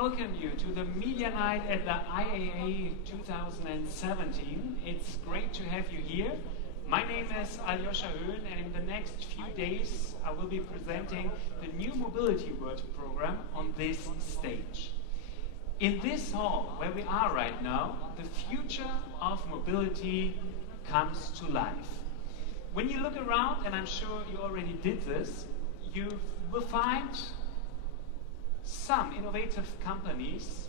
welcome you to the Media Night at the IAA 2017. It's great to have you here. My name is Aljoscha Höhn, and in the next few days I will be presenting the New Mobility World program on this stage. In this hall, where we are right now, the future of mobility comes to life. When you look around, and I'm sure you already did this, you will find some innovative companies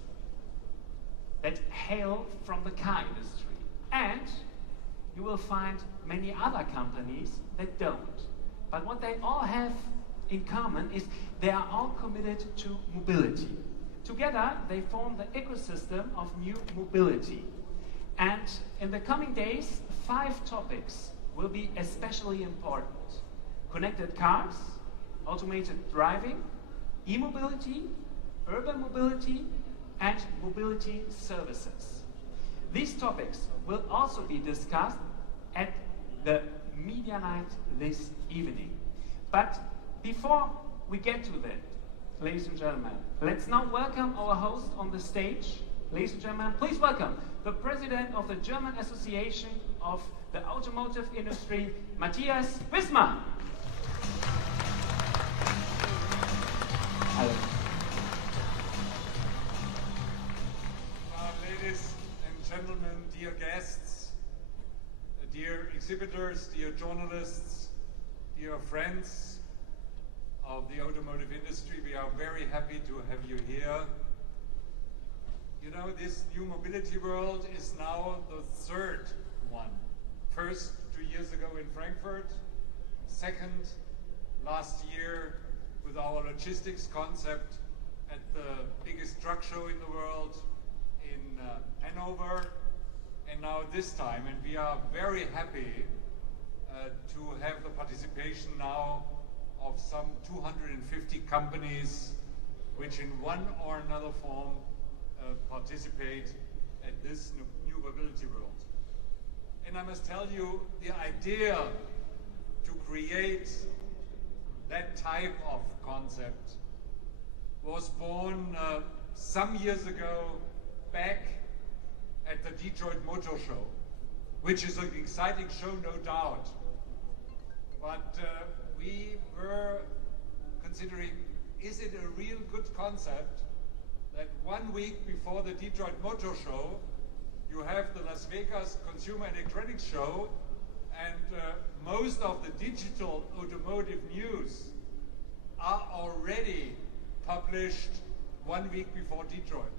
that hail from the car industry. And you will find many other companies that don't. But what they all have in common is they are all committed to mobility. Together, they form the ecosystem of new mobility. And in the coming days, 5 topics will be especially important: connected cars, automated driving, e-mobility, urban mobility, and mobility services. These topics will also be discussed at the Media Night this evening. But before we get to that, ladies and gentlemen, let's now welcome our host on the stage. Ladies and gentlemen, please welcome the President of the German Association of the Automotive Industry, Matthias Wismar. Ladies and gentlemen, dear guests, dear exhibitors, dear journalists, dear friends of the automotive industry, we are very happy to have you here. You know, this new mobility world is now the 3rd one. First, 2 years ago in Frankfurt. Second, last year with our logistics concept at the biggest truck show in the world in Hanover, and now this time. And we are very happy to have the participation now of some 250 companies which in one or another form participate at this new mobility world. And I must tell you, the idea to create that type of concept was born some years ago back at the Detroit Motor Show, which is an exciting show, no doubt. But we were considering, is it a real good concept that 1 week before the Detroit Motor Show, you have the Las Vegas Consumer Electronics Show, and most of the digital automotive news are already published 1 week before Detroit.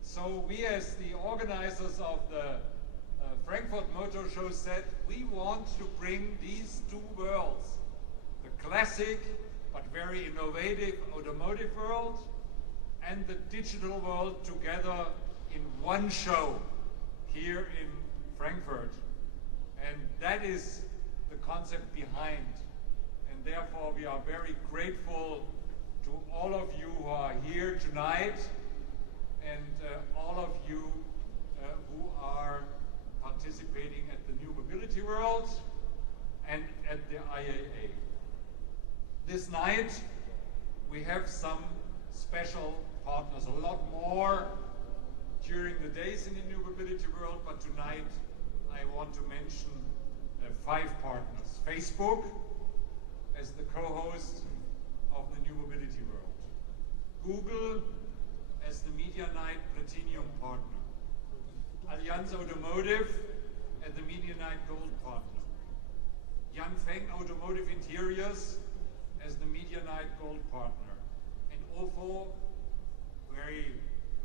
So we, as the organizers of the Frankfurt Motor Show, said we want to bring these two worlds, the classic but very innovative automotive world and the digital world, together in one show here in Frankfurt. And that is the concept behind. And therefore we are very grateful to all of you who are here tonight, and all of you who are participating at the New Mobility World and at the IAA. This night we have some special partners, a lot more during the days in the New Mobility World, but tonight I want to mention 5 partners. Facebook as the co-host of the New Mobility World. Google as the Media Night Platinum partner. Allianz Automotive as the Media Night Gold partner. Yanfeng Automotive Interiors as the Media Night Gold partner. And OFO, very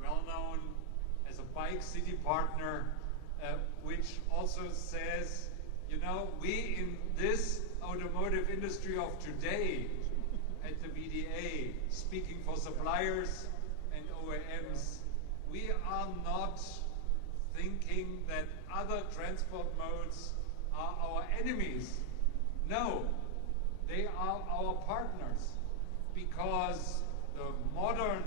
well known as a Bike City partner, which also says, you know, we in this automotive industry of today at the VDA, speaking for suppliers and OEMs, we are not thinking that other transport modes are our enemies. No, they are our partners, because the modern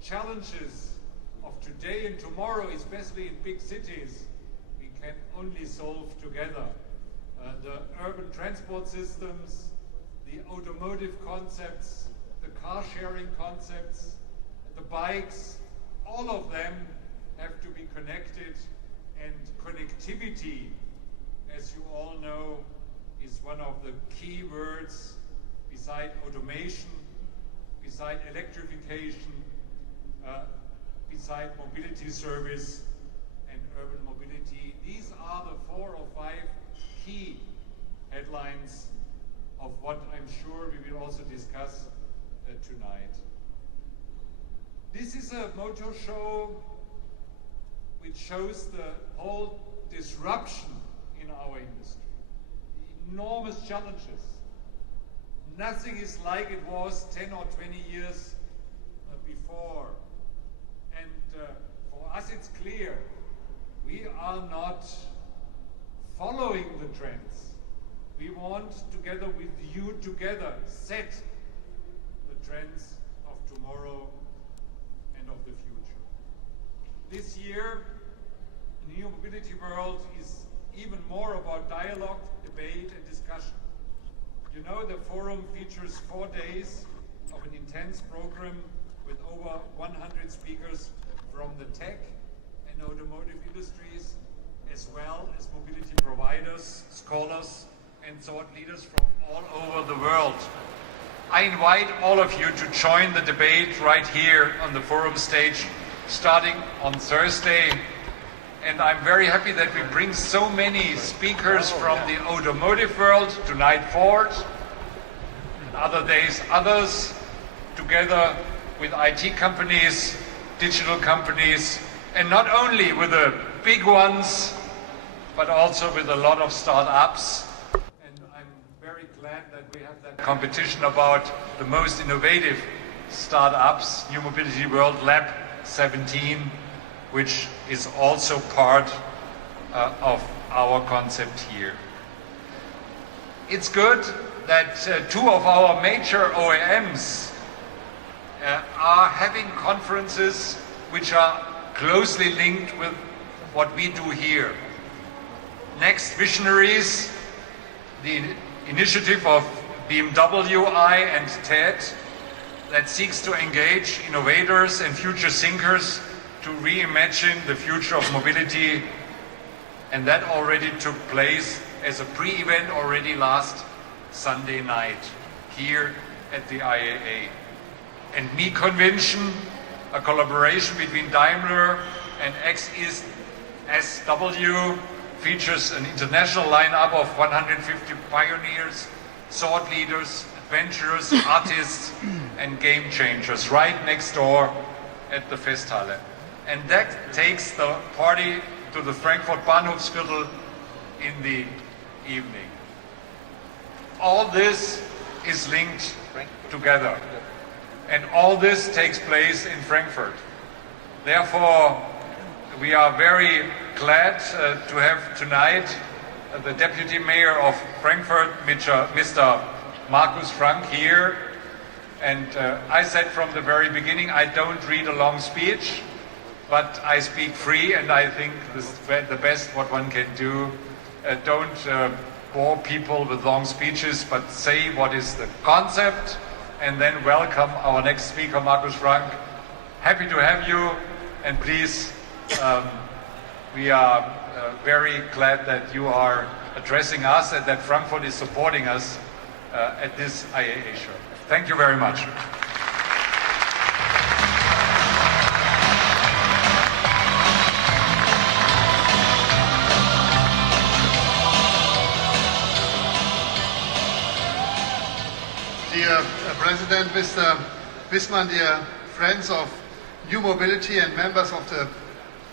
challenges of today and tomorrow, especially in big cities, we can only solve together. The urban transport systems, the automotive concepts, the car sharing concepts, the bikes, all of them have to be connected, and connectivity, as you all know, is one of the key words beside automation, beside electrification, beside mobility service and urban mobility. These are the 4 or 5 key headlines of what I'm sure we will also discuss tonight. This is a motor show which shows the whole disruption in our industry, the enormous challenges. Nothing is like it was 10 or 20 years before. And for us it's clear, we are not following the trends. We want, together with you, set the trends of tomorrow and of the future. This year, the New Mobility World is even more about dialogue, debate and discussion. You know, the forum features 4 days of an intense program with over 100 speakers from the tech and automotive industries, as well as mobility providers, scholars and thought leaders from all over the world. I invite all of you to join the debate right here on the forum stage starting on Thursday. And I'm very happy that we bring so many speakers from the automotive world, tonight Ford, other days others, together with IT companies, digital companies, and not only with the big ones, but also with a lot of startups. And I'm very glad that we have that competition about the most innovative startups, New Mobility World Lab 17, which is also part of our concept here. It's good that 2 of our major OEMs are having conferences which are closely linked with what we do here. Next Visionaries, the initiative of BMW I and TED that seeks to engage innovators and future thinkers to reimagine the future of mobility, and that already took place as a pre-event already last Sunday night here at the IAA. And Me Convention, a collaboration between Daimler and XSW, features an international lineup of 150 pioneers, thought leaders, adventurers, artists and game changers right next door at the Festhalle. And that takes the party to the Frankfurt Bahnhofsviertel in the evening. All this is linked together, and all this takes place in Frankfurt. Therefore, we are very glad to have tonight the Deputy Mayor of Frankfurt, Mr. Markus Frank, here. And I said from the very beginning, I don't read a long speech, but I speak free, and I think this is the best what one can do. Don't bore people with long speeches, but say what is the concept, and then welcome our next speaker, Markus Frank. Happy to have you, and please, we are very glad that you are addressing us and that Frankfurt is supporting us at this IAA show. Thank you very much. Dear President, Mr. Wissmann, dear friends of New Mobility and members of the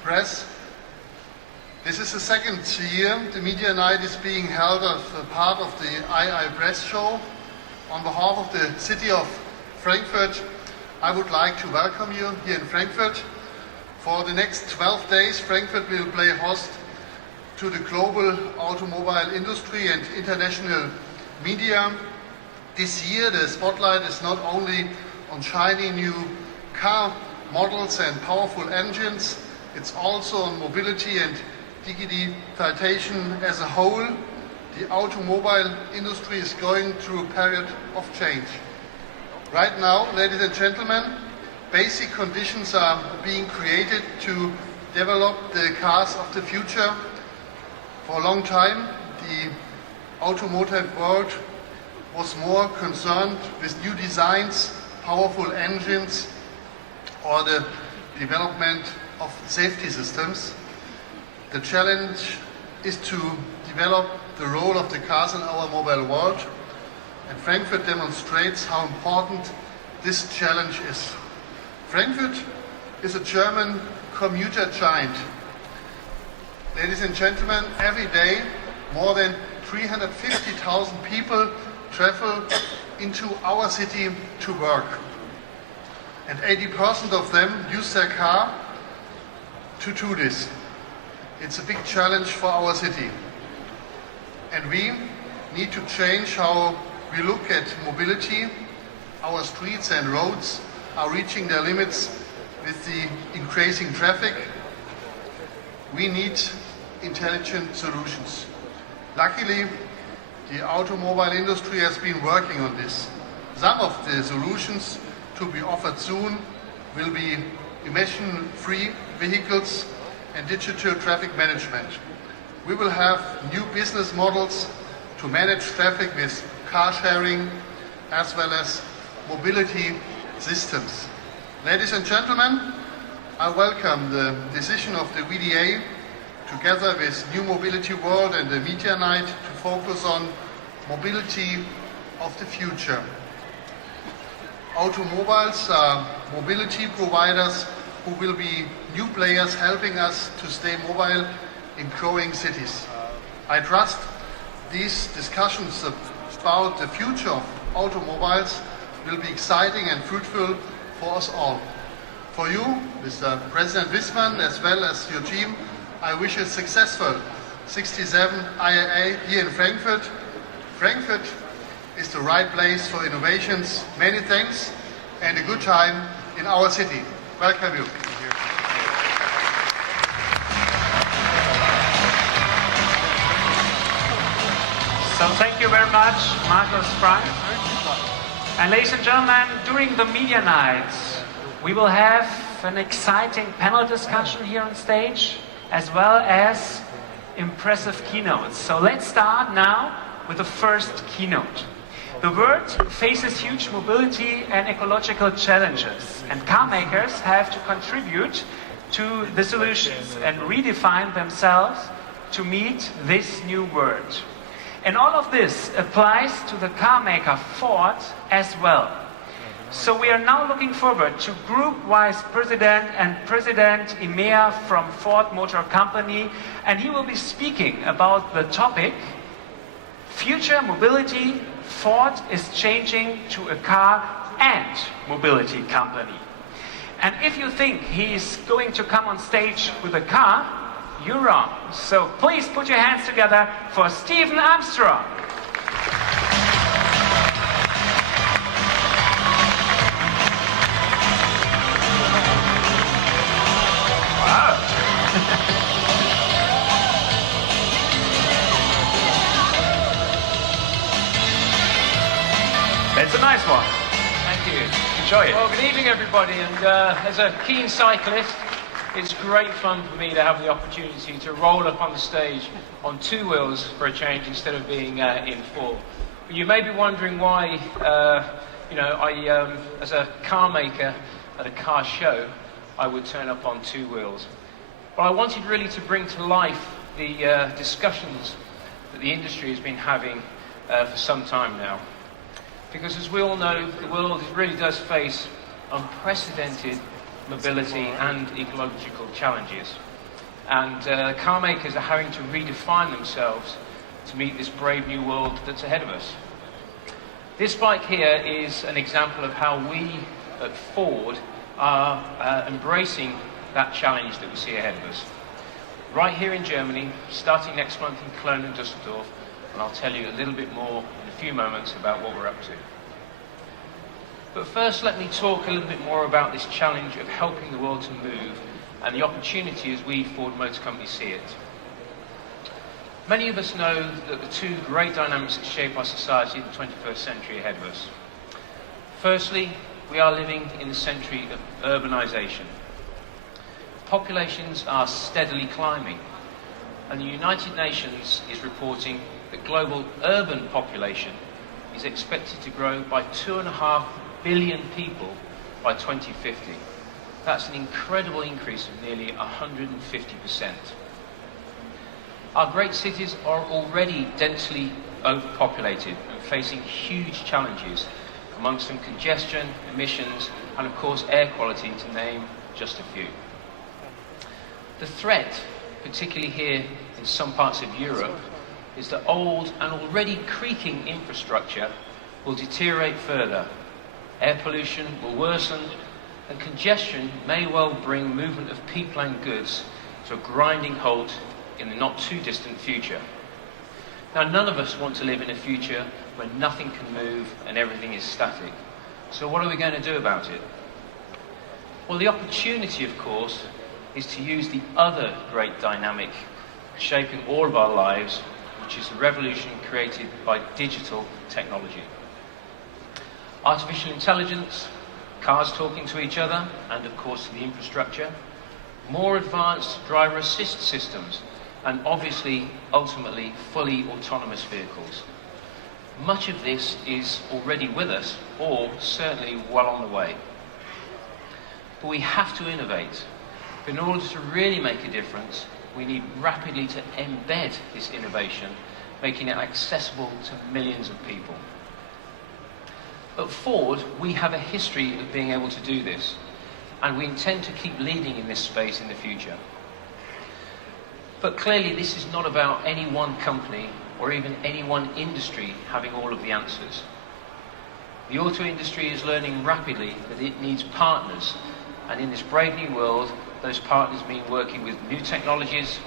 press, this is the second year the Media Night is being held as a part of the II Press Show. On behalf of the city of Frankfurt, I would like to welcome you here in Frankfurt. For the next 12 days, Frankfurt will play host to the global automobile industry and international media. This year, the spotlight is not only on shiny new car models and powerful engines, it's also on mobility and digitization as a whole. The automobile industry is going through a period of change. Right now, ladies and gentlemen, basic conditions are being created to develop the cars of the future. For a long time, the automotive world was more concerned with new designs, powerful engines, or the development of safety systems. The challenge is to develop the role of the cars in our mobile world, and Frankfurt demonstrates how important this challenge is. Frankfurt is a German commuter giant. Ladies and gentlemen, every day more than 350,000 people travel into our city to work. And 80% of them use their car to do this. It's a big challenge for our city. And we need to change how we look at mobility. Our streets and roads are reaching their limits with the increasing traffic. We need intelligent solutions. Luckily, the automobile industry has been working on this. Some of the solutions to be offered soon will be emission-free vehicles and digital traffic management. We will have new business models to manage traffic with car sharing as well as mobility systems. Ladies and gentlemen, I welcome the decision of the VDA together with New Mobility World and the Media Night to focus on mobility of the future. Automobiles are mobility providers who will be new players helping us to stay mobile in growing cities. I trust these discussions about the future of automobiles will be exciting and fruitful for us all. For you, Mr. President Wissmann, as well as your team, I wish a successful 67 IAA here in Frankfurt. Frankfurt is the right place for innovations. Many thanks and a good time in our city. Welcome you. So thank you very much, Markus Frank. And ladies and gentlemen, during the media nights, we will have an exciting panel discussion here on stage, as well as impressive keynotes. So let's start now with the first keynote. The world faces huge mobility and ecological challenges, and car makers have to contribute to the solutions and redefine themselves to meet this new world. And all of this applies to the car maker Ford as well. So we are now looking forward to Group Vice President and President EMEA from Ford Motor Company, and he will be speaking about the topic, Future Mobility, Ford is changing to a car and mobility company. And if you think he's going to come on stage with a car, you're wrong. So please put your hands together for Stephen Armstrong. Wow. That's a nice one. Thank you. Enjoy it. Well, good evening, everybody. And as a keen cyclist, it's great fun for me to have the opportunity to roll up on the stage on two wheels for a change instead of being in four. But you may be wondering why, as a car maker at a car show, I would turn up on two wheels. But I wanted really to bring to life the discussions that the industry has been having for some time now. Because as we all know, the world really does face unprecedented mobility and ecological challenges. And car makers are having to redefine themselves to meet this brave new world that's ahead of us. This bike here is an example of how we at Ford are embracing that challenge that we see ahead of us. Right here in Germany, starting next month in Cologne and Düsseldorf, and I'll tell you a little bit more in a few moments about what we're up to. But first, let me talk a little bit more about this challenge of helping the world to move and the opportunity as we, Ford Motor Company, see it. Many of us know that the two great dynamics that shape our society in the 21st century ahead of us. Firstly, we are living in the century of urbanization. Populations are steadily climbing, and the United Nations is reporting that global urban population is expected to grow by 2.5 billion people by 2050. That's an incredible increase of nearly 150%. Our great cities are already densely overpopulated and facing huge challenges, amongst them congestion, emissions, and of course air quality, to name just a few. The threat, particularly here in some parts of Europe, is that old and already creaking infrastructure will deteriorate further. Air pollution will worsen, and congestion may well bring movement of people and goods to a grinding halt in the not too distant future. Now, none of us want to live in a future where nothing can move and everything is static. So what are we going to do about it? Well, the opportunity, of course, is to use the other great dynamic shaping all of our lives, which is the revolution created by digital technology. Artificial intelligence, cars talking to each other, and of course the infrastructure, more advanced driver assist systems, and obviously, ultimately, fully autonomous vehicles. Much of this is already with us, or certainly well on the way. But we have to innovate. In order to really make a difference, we need rapidly to embed this innovation, making it accessible to millions of people. At Ford, we have a history of being able to do this, and we intend to keep leading in this space in the future. But clearly, this is not about any one company or even any one industry having all of the answers. The auto industry is learning rapidly that it needs partners, and in this brave new world, those partners mean working with new technologies,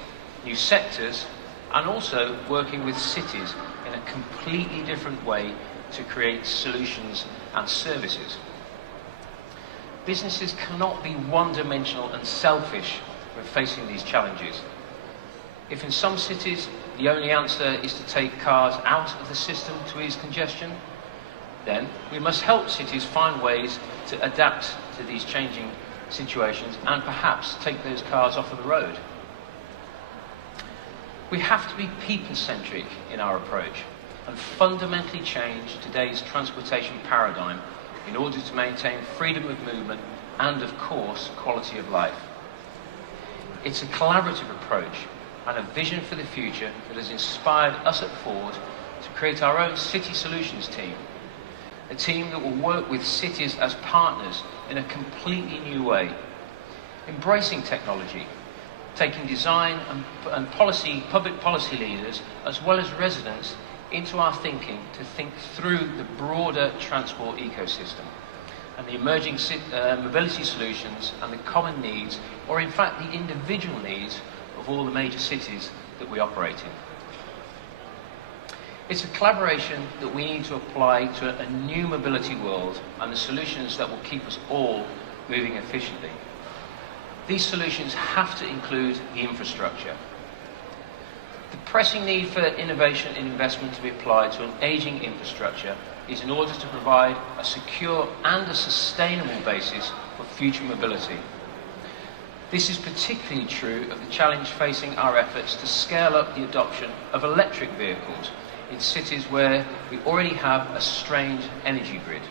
new sectors, and also working with cities in a completely different way to create solutions and services. Businesses cannot be one-dimensional and selfish when facing these challenges. If in some cities the only answer is to take cars out of the system to ease congestion, then we must help cities find ways to adapt to these changing situations and perhaps take those cars off of the road. We have to be people-centric in our approach and fundamentally change today's transportation paradigm in order to maintain freedom of movement and, of course, quality of life. It's a collaborative approach and a vision for the future that has inspired us at Ford to create our own City Solutions team, a team that will work with cities as partners in a completely new way, embracing technology, taking design and public policy leaders as well as residents into our thinking to think through the broader transport ecosystem and the emerging mobility solutions and the common needs, or in fact the individual needs, of all the major cities that we operate in. It's a collaboration that we need to apply to a new mobility world and the solutions that will keep us all moving efficiently. These solutions have to include the infrastructure. The pressing need for innovation and investment to be applied to an aging infrastructure is in order to provide a secure and a sustainable basis for future mobility. This is particularly true of the challenge facing our efforts to scale up the adoption of electric vehicles in cities where we already have a strained energy grid.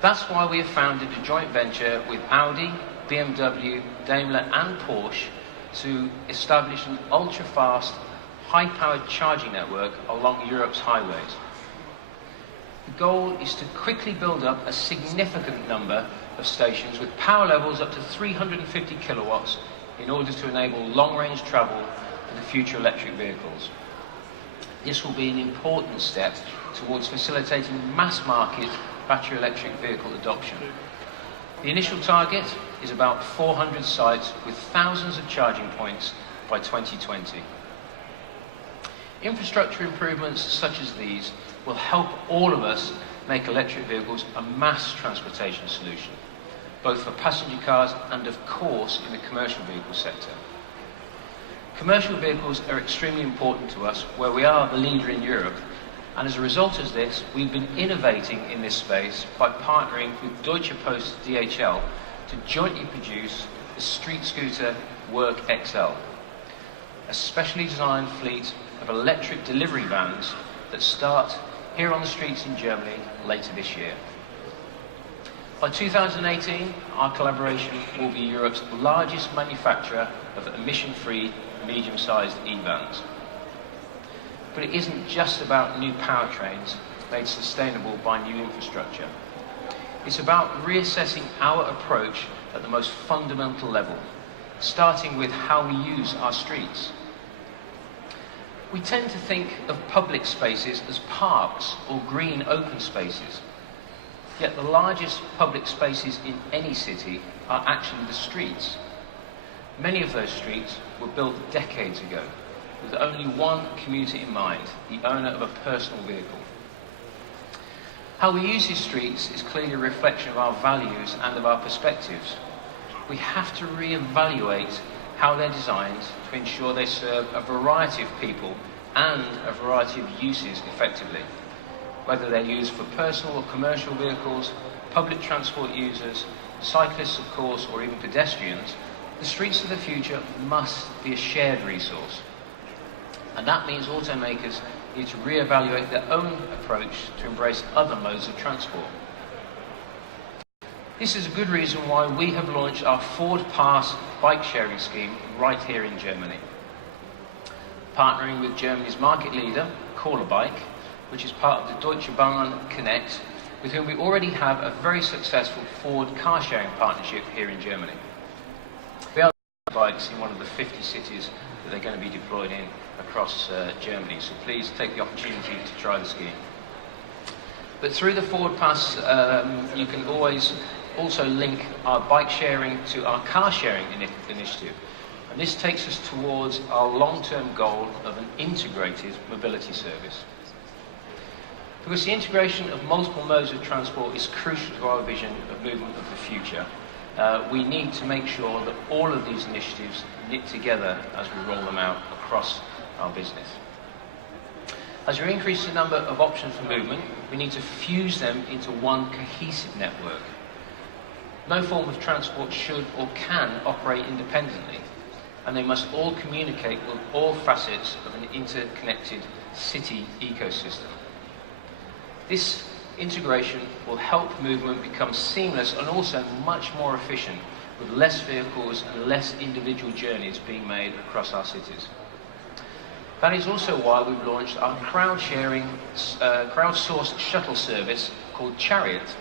That's why we have founded a joint venture with Audi, BMW, Daimler and Porsche to establish an ultra-fast, high-powered charging network along Europe's highways. The goal is to quickly build up a significant number of stations with power levels up to 350 kilowatts in order to enable long-range travel for the future electric vehicles. This will be an important step towards facilitating mass-market battery electric vehicle adoption. The initial target is about 400 sites with thousands of charging points by 2020. Infrastructure improvements such as these will help all of us make electric vehicles a mass transportation solution, both for passenger cars and, of course, in the commercial vehicle sector. Commercial vehicles are extremely important to us, where we are the leader in Europe, And as a result of this, we've been innovating in this space by partnering with Deutsche Post DHL to jointly produce the street scooter Work XL, a specially designed fleet of electric delivery vans that start here on the streets in Germany later this year. By 2018, our collaboration will be Europe's largest manufacturer of emission-free, medium-sized e-vans. But it isn't just about new powertrains made sustainable by new infrastructure. It's about reassessing our approach at the most fundamental level, starting with how we use our streets. We tend to think of public spaces as parks or green open spaces. Yet the largest public spaces in any city are actually the streets. Many of those streets were built decades ago, with only one commuter in mind, the owner of a personal vehicle. How we use these streets is clearly a reflection of our values and of our perspectives. We have to re-evaluate how they're designed to ensure they serve a variety of people and a variety of uses effectively. Whether they're used for personal or commercial vehicles, public transport users, cyclists of course, or even pedestrians, the streets of the future must be a shared resource. And that means automakers need to re-evaluate their own approach to embrace other modes of transport. This is a good reason why we have launched our Ford Pass bike sharing scheme right here in Germany. Partnering with Germany's market leader, Caller Bike, which is part of the Deutsche Bahn Connect, with whom we already have a very successful Ford car sharing partnership here in Germany. We are bikes in one of the 50 cities that they're going to be deployed in across Germany, so please take the opportunity to try the scheme. But through the Ford Pass, you can always also link our bike sharing to our car sharing initiative. And this takes us towards our long-term goal of an integrated mobility service. Because the integration of multiple modes of transport is crucial to our vision of movement of the future, we need to make sure that all of these initiatives knit together as we roll them out across our business. As we increase the number of options for movement, we need to fuse them into one cohesive network. No form of transport should or can operate independently, and they must all communicate with all facets of an interconnected city ecosystem. This integration will help movement become seamless and also much more efficient, with less vehicles and less individual journeys being made across our cities. That is also why we've launched our crowdsourced shuttle service called Chariot.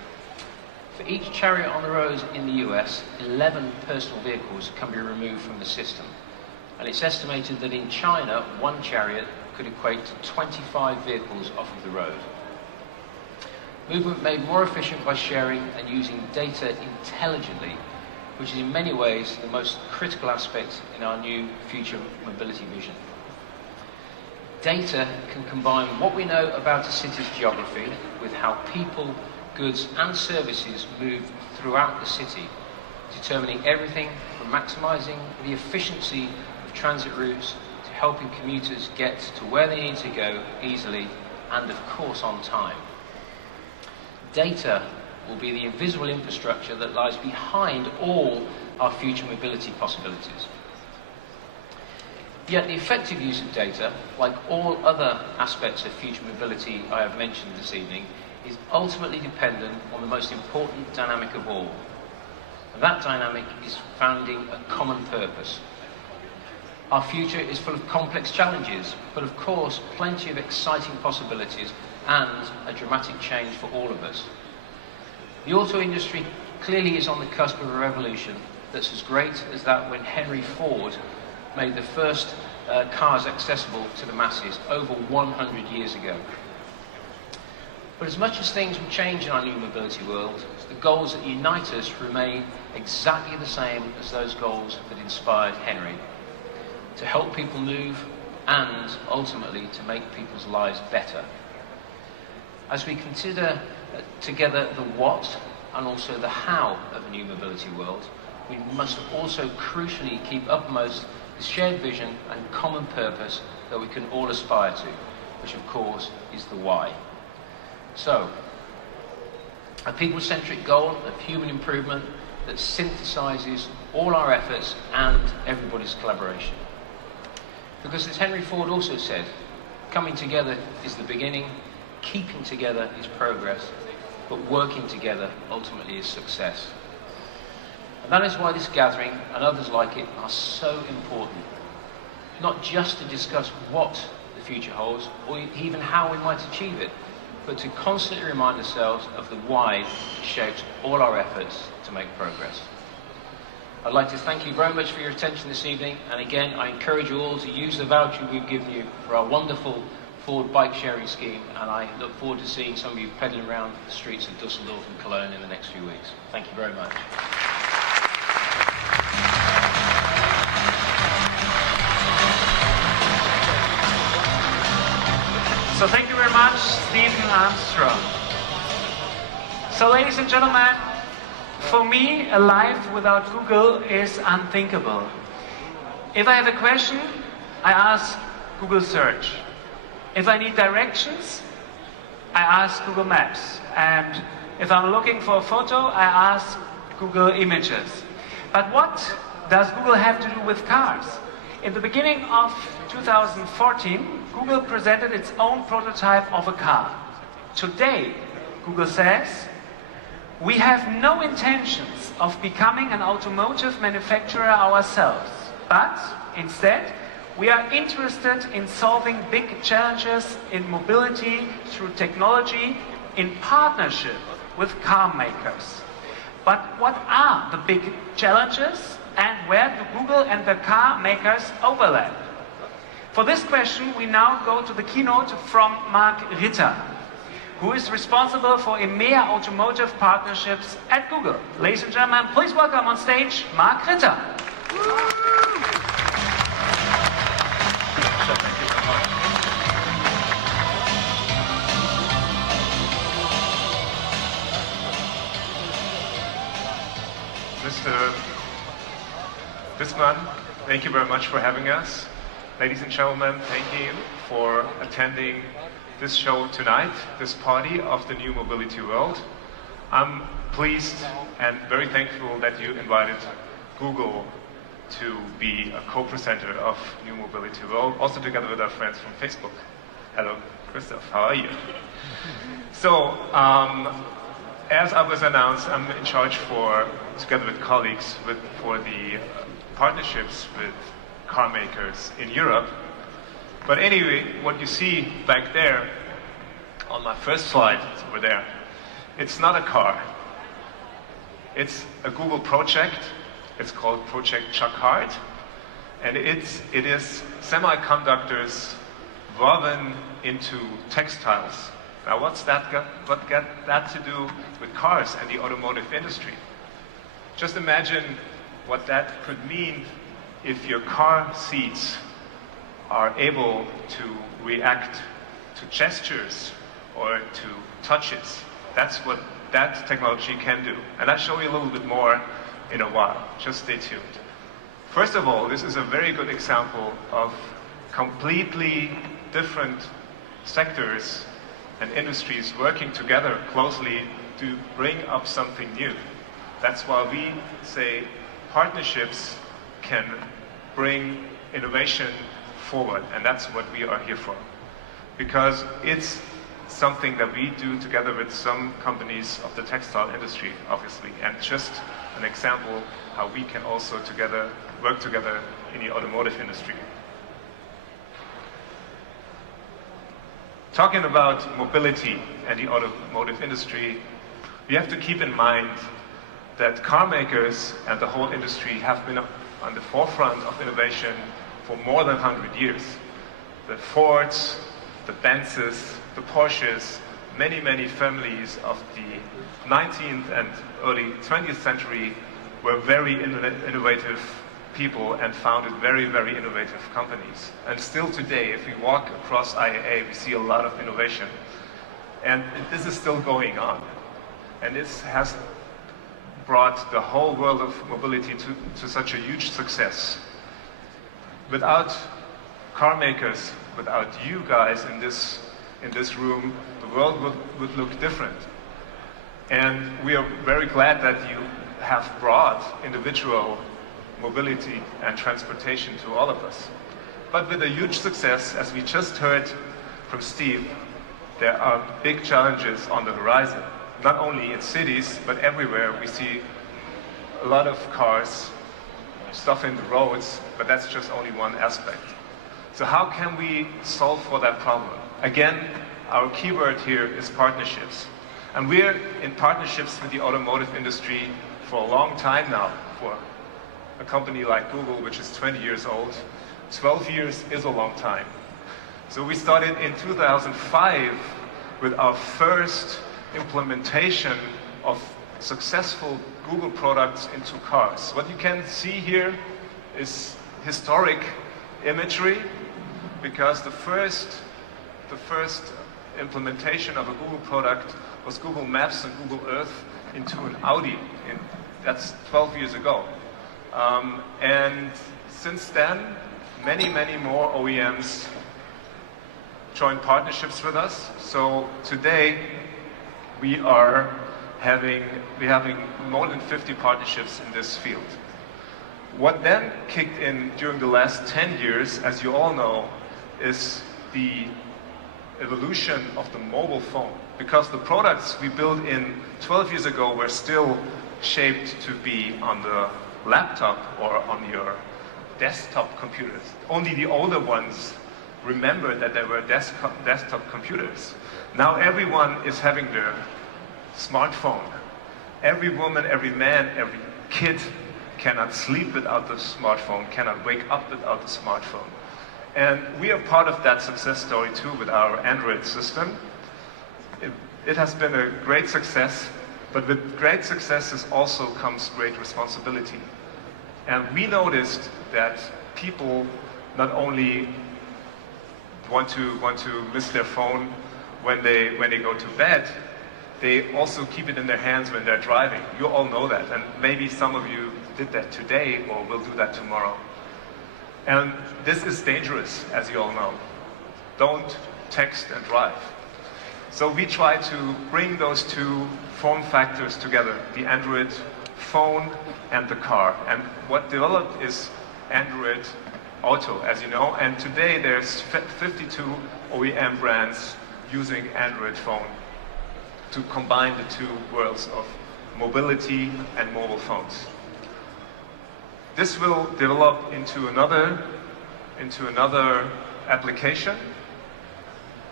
For each chariot on the roads in the US, 11 personal vehicles can be removed from the system. And it's estimated that in China, one chariot could equate to 25 vehicles off of the road. Movement made more efficient by sharing and using data intelligently, which is in many ways the most critical aspect in our new future mobility vision. Data can combine what we know about a city's geography with how people, goods and services move throughout the city, determining everything from maximising the efficiency of transit routes to helping commuters get to where they need to go easily and of course on time. Data will be the invisible infrastructure that lies behind all our future mobility possibilities. Yet the effective use of data, like all other aspects of future mobility I have mentioned this evening, is ultimately dependent on the most important dynamic of all. And that dynamic is founding a common purpose. Our future is full of complex challenges, but of course plenty of exciting possibilities and a dramatic change for all of us. The auto industry clearly is on the cusp of a revolution that's as great as that when Henry Ford made the first cars accessible to the masses over 100 years ago. But as much as things will change in our new mobility world, the goals that unite us remain exactly the same as those goals that inspired Henry: to help people move and ultimately to make people's lives better. As we consider together the what and also the how of a new mobility world, we must also crucially keep uppermost the shared vision and common purpose that we can all aspire to, which of course is the why. So, a people-centric goal of human improvement that synthesizes all our efforts and everybody's collaboration. Because as Henry Ford also said, coming together is the beginning, keeping together is progress, but working together ultimately is success. And that is why this gathering and others like it are so important. Not just to discuss what the future holds, or even how we might achieve it, but to constantly remind ourselves of the why that shapes all our efforts to make progress. I'd like to thank you very much for your attention this evening, and again, I encourage you all to use the voucher we've given you for our wonderful Ford bike sharing scheme, and I look forward to seeing some of you pedaling around the streets of Dusseldorf and Cologne in the next few weeks. Thank you very much. So thank you very much, Stephen Armstrong. So ladies and gentlemen, for me, a life without Google is unthinkable. If I have a question, I ask Google Search. If I need directions, I ask Google Maps. And if I'm looking for a photo, I ask Google Images. But what does Google have to do with cars? In the beginning of 2014, Google presented its own prototype of a car. Today, Google says, we have no intentions of becoming an automotive manufacturer ourselves, but instead, we are interested in solving big challenges in mobility through technology in partnership with car makers. But what are the big challenges and where do Google and the car makers overlap? For this question, we now go to the keynote from Mark Ritter, who is responsible for EMEA automotive partnerships at Google. Ladies and gentlemen, please welcome on stage Mark Ritter. Mr. Wismann, thank you very much for having us. Ladies and gentlemen, thank you for attending this show tonight, this party of the New Mobility World. I'm pleased and very thankful that you invited Google to be a co-presenter of New Mobility World, also together with our friends from Facebook. Hello, Christoph, how are you? So, as I was announced, I'm in charge together with colleagues, for the partnerships with car makers in Europe. But anyway, what you see back there on my first slide, it's over there, it's not a car. It's a Google project. It's called Project Jacquard. And it is semiconductors woven into textiles. Now what got that to do with cars and the automotive industry? Just imagine what that could mean if your car seats are able to react to gestures or to touches. That's what that technology can do. And I'll show you a little bit more in a while. Just stay tuned. First of all, this is a very good example of completely different sectors and industries working together closely to bring up something new. That's why we say partnerships can bring innovation forward, and that's what we are here for. Because it's something that we do together with some companies of the textile industry, obviously, and just an example how we can also work together in the automotive industry. Talking about mobility and the automotive industry, we have to keep in mind that car makers and the whole industry have been on the forefront of innovation for more than 100 years. The Fords, the Benzes, the Porsches, many, many families of the 19th and early 20th century were very innovative people and founded very, very innovative companies. And still today, if we walk across IAA, we see a lot of innovation. And this is still going on. And this has brought the whole world of mobility to such a huge success. Without car makers, without you guys in this room, the world would look different. And we are very glad that you have brought individual mobility and transportation to all of us. But with a huge success, as we just heard from Steve, there are big challenges on the horizon. Not only in cities, but everywhere we see a lot of cars, stuff in the roads, but that's just only one aspect. So how can we solve for that problem? Again, our keyword here is partnerships. And we're in partnerships with the automotive industry for a long time now. For a company like Google, which is 20 years old, 12 years is a long time. So we started in 2005 with our first implementation of successful Google products into cars. What you can see here is historic imagery, because the first implementation of a Google product was Google Maps and Google Earth into an Audi. That's 12 years ago. And since then, many more OEMs joined partnerships with us. So today, we're having more than 50 partnerships in this field. What then kicked in during the last 10 years, as you all know, is the evolution of the mobile phone. Because the products we built in 12 years ago were still shaped to be on the laptop or on your desktop computers. Only the older ones remembered that there were desktop computers. Now everyone is having their smartphone. Every woman, every man, every kid cannot sleep without the smartphone, cannot wake up without the smartphone. And we are part of that success story too with our Android system. It has been a great success, but with great successes also comes great responsibility. And we noticed that people not only want to miss their phone when they go to bed, they also keep it in their hands when they're driving. You all know that, and maybe some of you did that today or will do that tomorrow. And this is dangerous, as you all know. Don't text and drive. So we try to bring those two form factors together, the Android phone and the car. And what developed is Android Auto, as you know, and today there's 52 OEM brands using Android phone to combine the two worlds of mobility and mobile phones. This will develop into another application.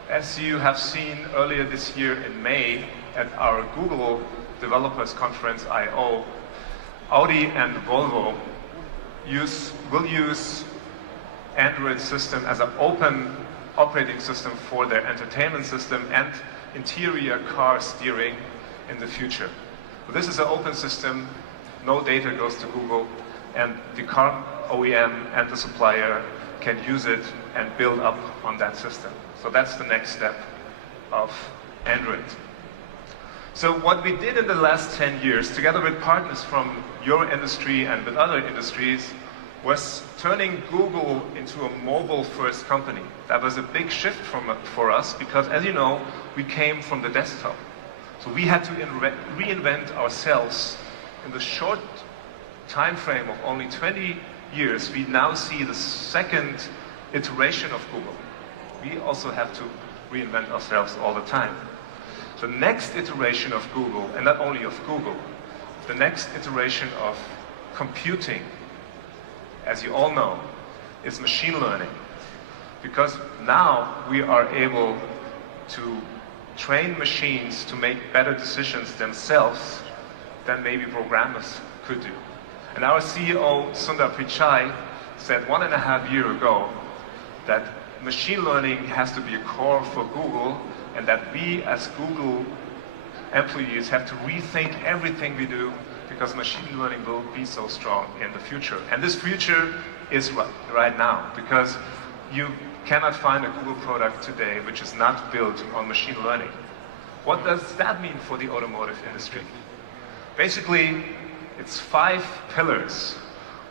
As you have seen earlier this year in May at our Google Developers Conference I/O, Audi and Volvo will use Android system as an open operating system for their entertainment system and interior car steering in the future. This is an open system, no data goes to Google, and the car OEM and the supplier can use it and build up on that system. So that's the next step of Android. So what we did in the last 10 years, together with partners from your industry and with other industries, was turning Google into a mobile-first company. That was a big shift for us because, as you know, we came from the desktop. So we had to reinvent ourselves in the short time frame of only 20 years. We now see the second iteration of Google. We also have to reinvent ourselves all the time. The next iteration of Google, and not only of Google, the next iteration of computing, as you all know, is machine learning. Because now we are able to train machines to make better decisions themselves than maybe programmers could do. And our CEO, Sundar Pichai, said 1.5 years ago that machine learning has to be a core for Google, and that we as Google employees have to rethink everything we do because machine learning will be so strong in the future. And this future is right now, because you cannot find a Google product today which is not built on machine learning. What does that mean for the automotive industry? Basically, it's 5 pillars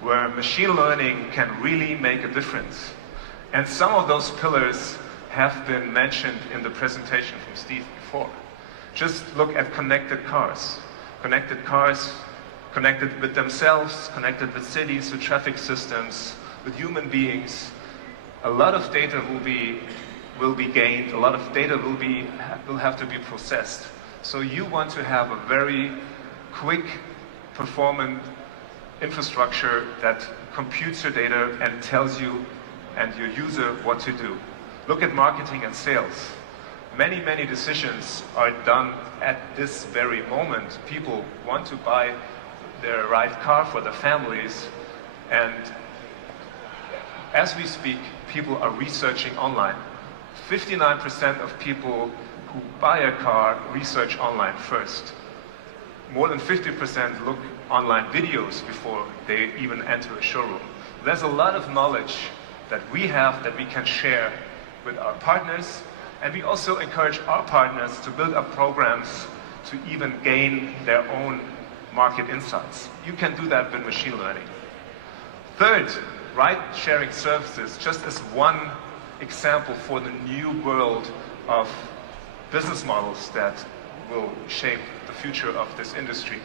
where machine learning can really make a difference. And some of those pillars have been mentioned in the presentation from Steve before. Just look at connected cars. Connected cars, connected with themselves, connected with cities, with traffic systems, with human beings. A lot of data will be gained, a lot of data will have to be processed. So you want to have a very quick, performant infrastructure that computes your data and tells you and your user what to do. Look at marketing and sales. Many, many decisions are done at this very moment. People want to buy their right car for their families, and as we speak, people are researching online. 59% of people who buy a car research online first. More than 50% look online videos before they even enter a showroom. There's a lot of knowledge that we have that we can share with our partners, and we also encourage our partners to build up programs to even gain their own market insights. You can do that with machine learning. Third, ride-sharing services, just as one example for the new world of business models that will shape the future of this industry.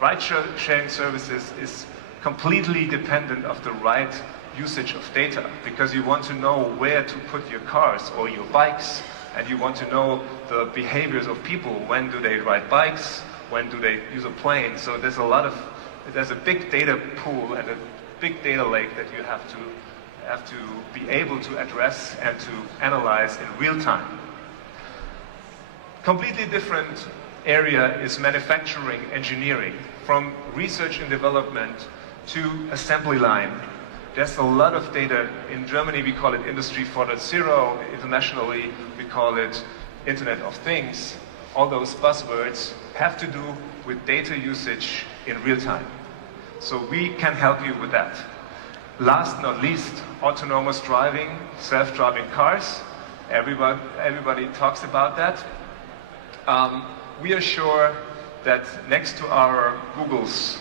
Ride-sharing services is completely dependent of the right usage of data, because you want to know where to put your cars or your bikes, and you want to know the behaviors of people. When do they ride bikes? When do they use a plane? So there's a big data pool and a big data lake that you have to be able to address and to analyze in real time. Completely different area is manufacturing engineering. From research and development to assembly line, there's a lot of data. In Germany we call it Industry 4.0, internationally we call it Internet of Things. All those buzzwords have to do with data usage in real time. So we can help you with that. Last not least, autonomous driving, self-driving cars. Everybody talks about that. We are sure that next to our Google's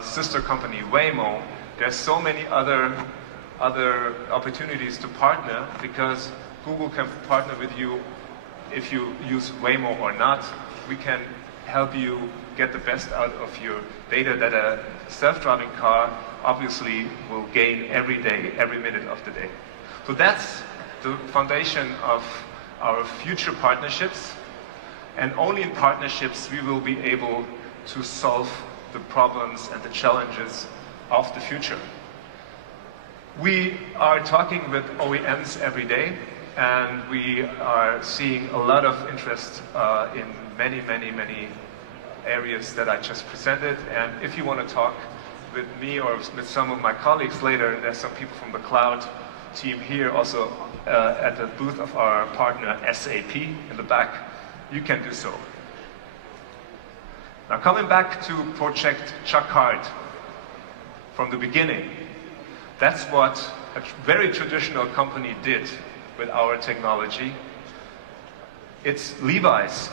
sister company Waymo, there's so many other opportunities to partner, because Google can partner with you if you use Waymo or not. We can help you get the best out of your data that a self-driving car obviously will gain every day, every minute of the day. So that's the foundation of our future partnerships, and only in partnerships we will be able to solve the problems and the challenges of the future. We are talking with OEMs every day, and we are seeing a lot of interest in many areas that I just presented. And if you want to talk with me or with some of my colleagues later, there's some people from the cloud team here also at the booth of our partner SAP in the back. You can do so. Now, coming back to Project Jacquard from the beginning, that's what a very traditional company did with our technology. It's Levi's.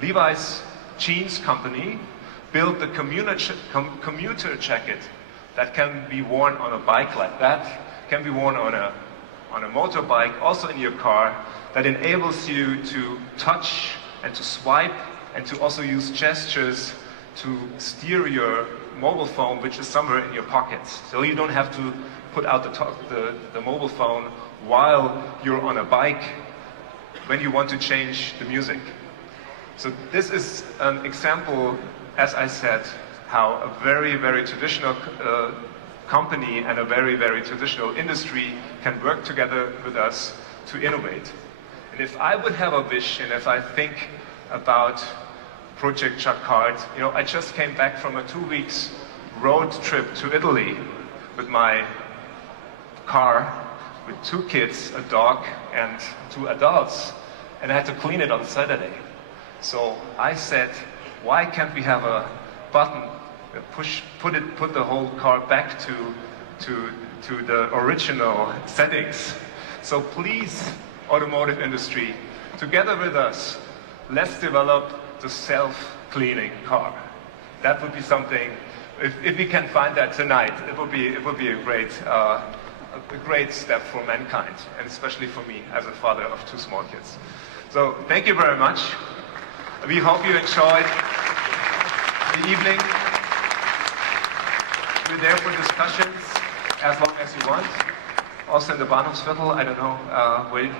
Levi's jeans company built the commuter jacket that can be worn on a bike like that, can be worn on a motorbike, also in your car, that enables you to touch and to swipe and to also use gestures to steer your mobile phone, which is somewhere in your pockets. So you don't have to put out the mobile phone while you're on a bike when you want to change the music. So this is an example, as I said, how a very traditional company and a very traditional industry can work together with us to innovate. And if I would have a vision, if I think about Project Jacquard, I just came back from a 2 weeks road trip to Italy with my car, with 2 kids, a dog, and 2 adults, and I had to clean it on Saturday. So I said, why can't we have a button that put the whole car back to the original settings? So please, automotive industry, together with us, let's develop the self-cleaning car. That would be something. If we can find that tonight, it would be a great a great step for mankind, and especially for me as a father of 2 small kids. So thank you very much. We hope you enjoyed the evening. We're there for discussions as long as you want. Also in the Bahnhofsviertel, I don't know, will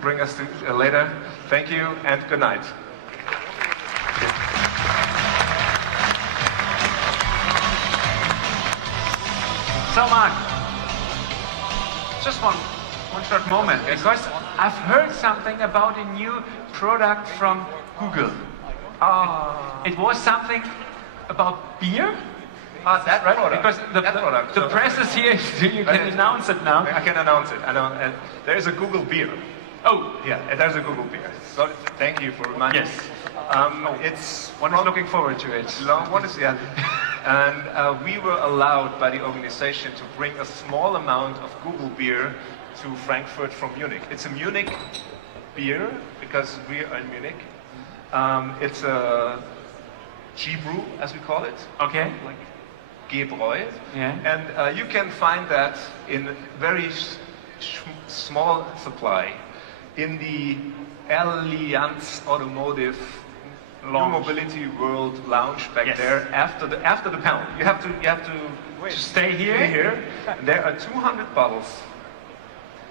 bring us to later. Thank you and good night. So Mark, just one short moment, because I've heard something about a new product from Google. It was something about beer? That Right? product. Because that product. the press is here, so you can announce it now. I can announce it. I know. And there is a Google beer. Oh, Yeah, there's a Google beer. So thank you for reminding yes. me. It's One is looking forward to it. One is, yeah. And we were allowed by the organization to bring a small amount of Google beer to Frankfurt from Munich. It's a Munich beer because we are in Munich. It's a G-brew, as we call it. Okay. Like Gebräu. Yeah. And you can find that in very small supply in the Allianz Automotive New Mobility World Lounge back Yes. there after the panel. You have to To stay here? stay here. There are 200 bottles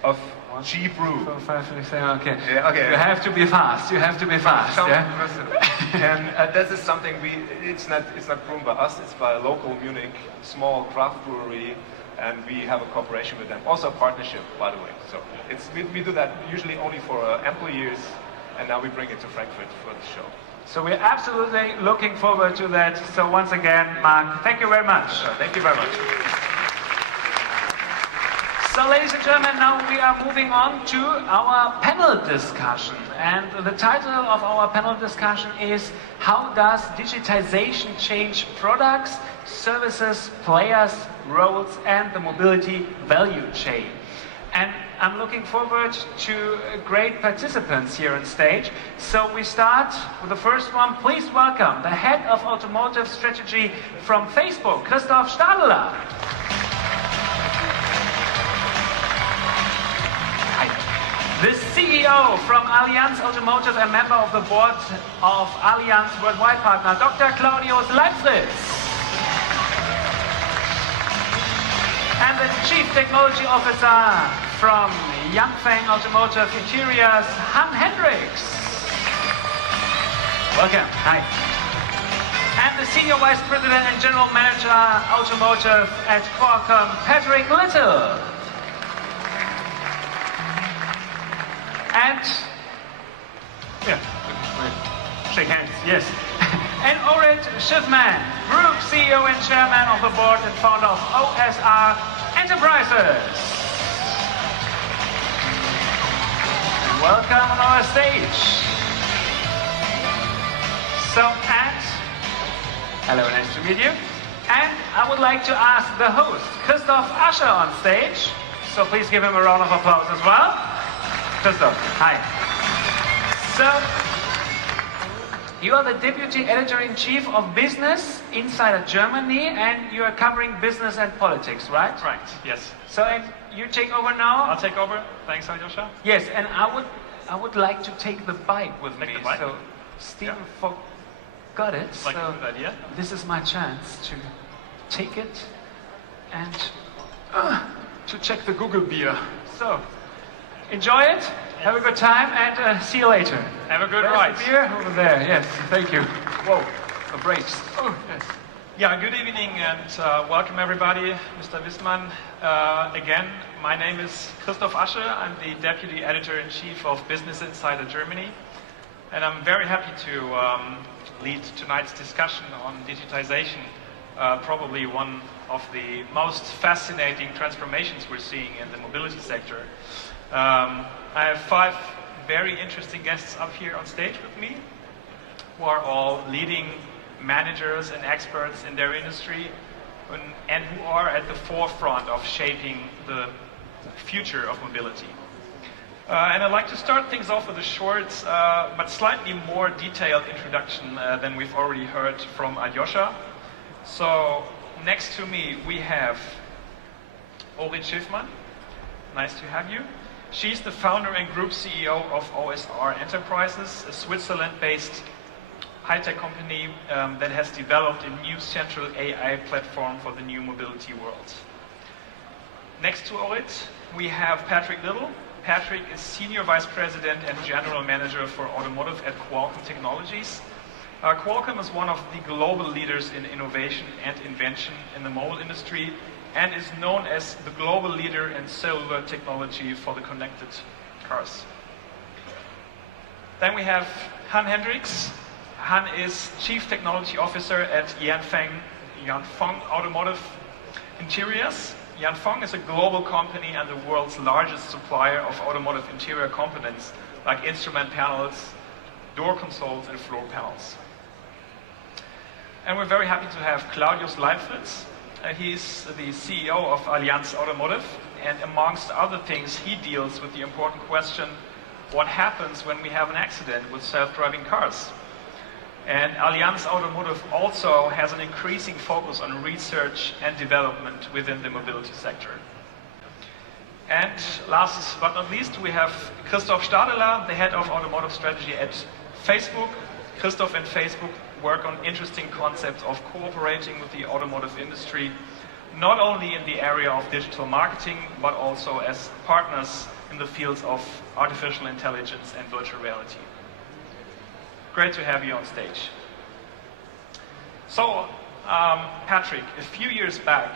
of G-brew. 4, 5, 6, 7, okay. Yeah, okay. You have to be fast. You have to be fast. Yeah? And this is something it's not brewed by us, it's by a local Munich small craft brewery, and we have a cooperation with them. Also a partnership, by the way. So we do that usually only for employees, and now we bring it to Frankfurt for the show. So we're absolutely looking forward to that. So once again, Mark, thank you very much. Thank you very much. So ladies and gentlemen, now we are moving on to our panel discussion. And the title of our panel discussion is How Does Digitization Change Products, Services, Players, Roles, and the Mobility Value Chain? And I'm looking forward to great participants here on stage. So we start with the first one. Please welcome the Head of Automotive Strategy from Facebook, Christoph Stadler. The CEO from Allianz Automotive and member of the board of Allianz Worldwide Partner, Dr. Claudius Leitfritz. And the Chief Technology Officer from Yangfeng Automotive Interiors, Han Hendricks. Welcome. Hi. And the Senior Vice President and General Manager Automotive at Qualcomm, Patrick Little. And, yeah, shake hands, yes. And Orit Schiffman, Group CEO and Chairman of the Board and founder of OSR Enterprises. Welcome on our stage. So, and, hello, nice to meet you. And I would like to ask the host, Christoph Asche, on stage. So please give him a round of applause as well. Christoph, hi. So, you are the Deputy Editor-in-Chief of Business Insider Germany, and you are covering business and politics, right? Right, yes. So, and you take over now? I'll take over. Thanks, Alyosha. Yes, and I would like to take the bike with me. Take the bike? So, Stephen forgot it. Like so a good idea. This is my chance to take it and to check the Google beer. So, enjoy it, have a good time, and see you later. Have a good Where's ride. the beer? Over there, yes, thank you. Whoa, a brace. Oh, yes. Yeah, good evening and welcome everybody. Mr. Wissmann. Again, my name is Christoph Asche. I'm the Deputy Editor-in-Chief of Business Insider Germany. And I'm very happy to lead tonight's discussion on digitization, probably one of the most fascinating transformations we're seeing in the mobility sector. I have 5 very interesting guests up here on stage with me, who are all leading managers and experts in their industry, and who are at the forefront of shaping the future of mobility. And I'd like to start things off with a short, but slightly more detailed introduction than we've already heard from Alyosha. So, next to me we have Orit Schiffman. Nice to have you. She's the founder and group CEO of OSR Enterprises, a Switzerland-based high-tech company that has developed a new central AI platform for the new mobility world. Next to Orit, we have Patrick Little. Patrick is Senior Vice President and General Manager for Automotive at Qualcomm Technologies. Qualcomm is one of the global leaders in innovation and invention in the mobile industry and is known as the global leader in cellular technology for the connected cars. Then we have Han Hendricks. Han is Chief Technology Officer at Yanfeng Automotive Interiors. Yanfeng is a global company and the world's largest supplier of automotive interior components like instrument panels, door consoles, and floor panels. And we're very happy to have Claudius Leibfritz. He's the CEO of Allianz Automotive, and amongst other things, he deals with the important question, what happens when we have an accident with self-driving cars? And Allianz Automotive also has an increasing focus on research and development within the mobility sector. And last but not least, we have Christoph Stadeler, the head of automotive strategy at Facebook. Christoph and Facebook work on interesting concepts of cooperating with the automotive industry, not only in the area of digital marketing, but also as partners in the fields of artificial intelligence and virtual reality. Great to have you on stage. So, Patrick, a few years back,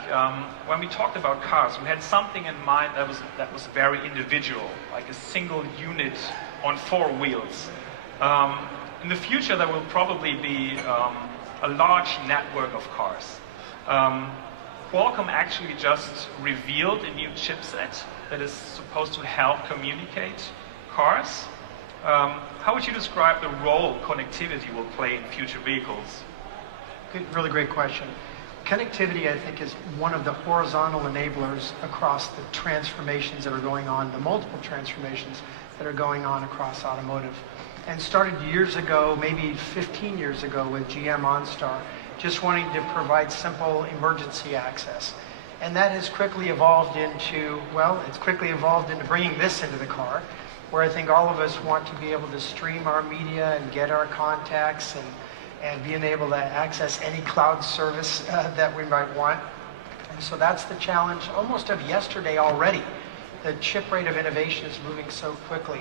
when we talked about cars, we had something in mind that was very individual, like a single unit on 4 wheels. In the future, there will probably be a large network of cars. Qualcomm actually just revealed a new chipset that is supposed to help communicate cars. How would you describe the role connectivity will play in future vehicles? Good, really great question. Connectivity, I think, is one of the horizontal enablers across the transformations that are going on, the multiple transformations that are going on across automotive. And started years ago, maybe 15 years ago with GM OnStar, just wanting to provide simple emergency access. And that has quickly evolved into, well, it's quickly evolved into bringing this into the car, where I think all of us want to be able to stream our media and get our contacts and being able to access any cloud service that we might want. And so that's the challenge almost of yesterday already. The chip rate of innovation is moving so quickly.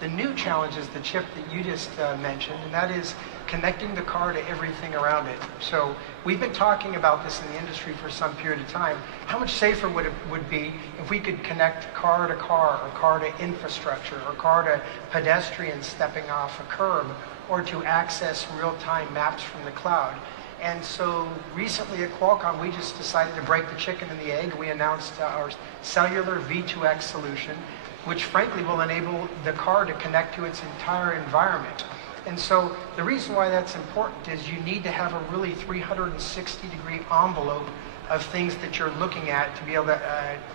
The new challenge is the chip that you just mentioned, and that is connecting the car to everything around it. So we've been talking about this in the industry for some period of time. How much safer would it be if we could connect car to car, or car to infrastructure, or car to pedestrians stepping off a curb, or to access real-time maps from the cloud? And so recently at Qualcomm, we just decided to break the chicken and the egg. We announced our cellular V2X solution, which frankly will enable the car to connect to its entire environment. And so the reason why that's important is you need to have a really 360-degree envelope of things that you're looking at to be able to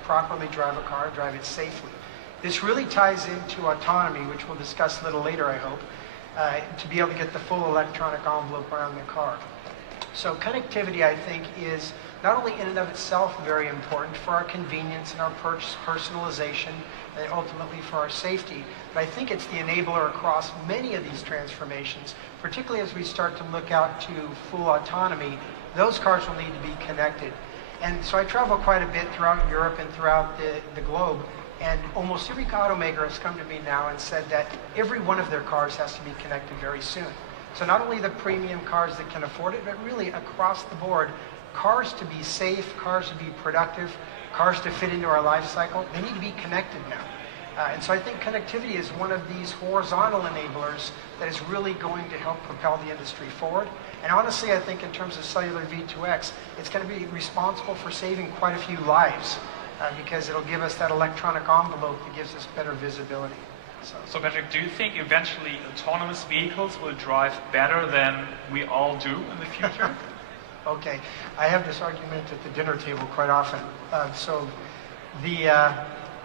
properly drive a car, drive it safely. This really ties into autonomy, which we'll discuss a little later, I hope, to be able to get the full electronic envelope around the car. So connectivity, I think, is not only in and of itself very important for our convenience and our personalization, and ultimately for our safety, but I think it's the enabler across many of these transformations, particularly as we start to look out to full autonomy. Those cars will need to be connected. And so I travel quite a bit throughout Europe and throughout the globe, and almost every automaker has come to me now and said that every one of their cars has to be connected very soon. So not only the premium cars that can afford it, but really across the board, cars to be safe, cars to be productive, cars to fit into our life cycle, they need to be connected now. And so I think connectivity is one of these horizontal enablers that is really going to help propel the industry forward. And honestly, I think in terms of cellular V2X, it's going to be responsible for saving quite a few lives because it'll give us that electronic envelope that gives us better visibility. So Patrick, do you think eventually autonomous vehicles will drive better than we all do in the future? Okay, I have this argument at the dinner table quite often.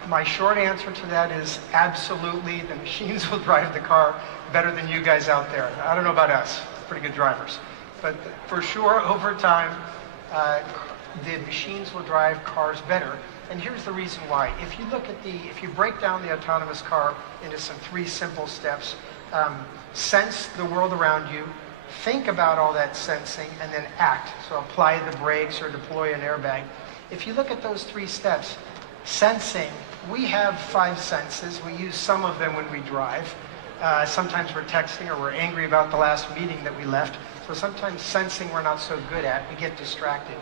My short answer to that is absolutely, the machines will drive the car better than you guys out there. I don't know about us, pretty good drivers. But for sure, over time, the machines will drive cars better. And here's the reason why. If you break down the autonomous car into some 3 simple steps, sense the world around you, think about all that sensing, and then act. So apply the brakes or deploy an airbag. If you look at those 3 steps, sensing, we have 5 senses. We use some of them when we drive. Sometimes we're texting or we're angry about the last meeting that we left. So sometimes sensing we're not so good at. We get distracted.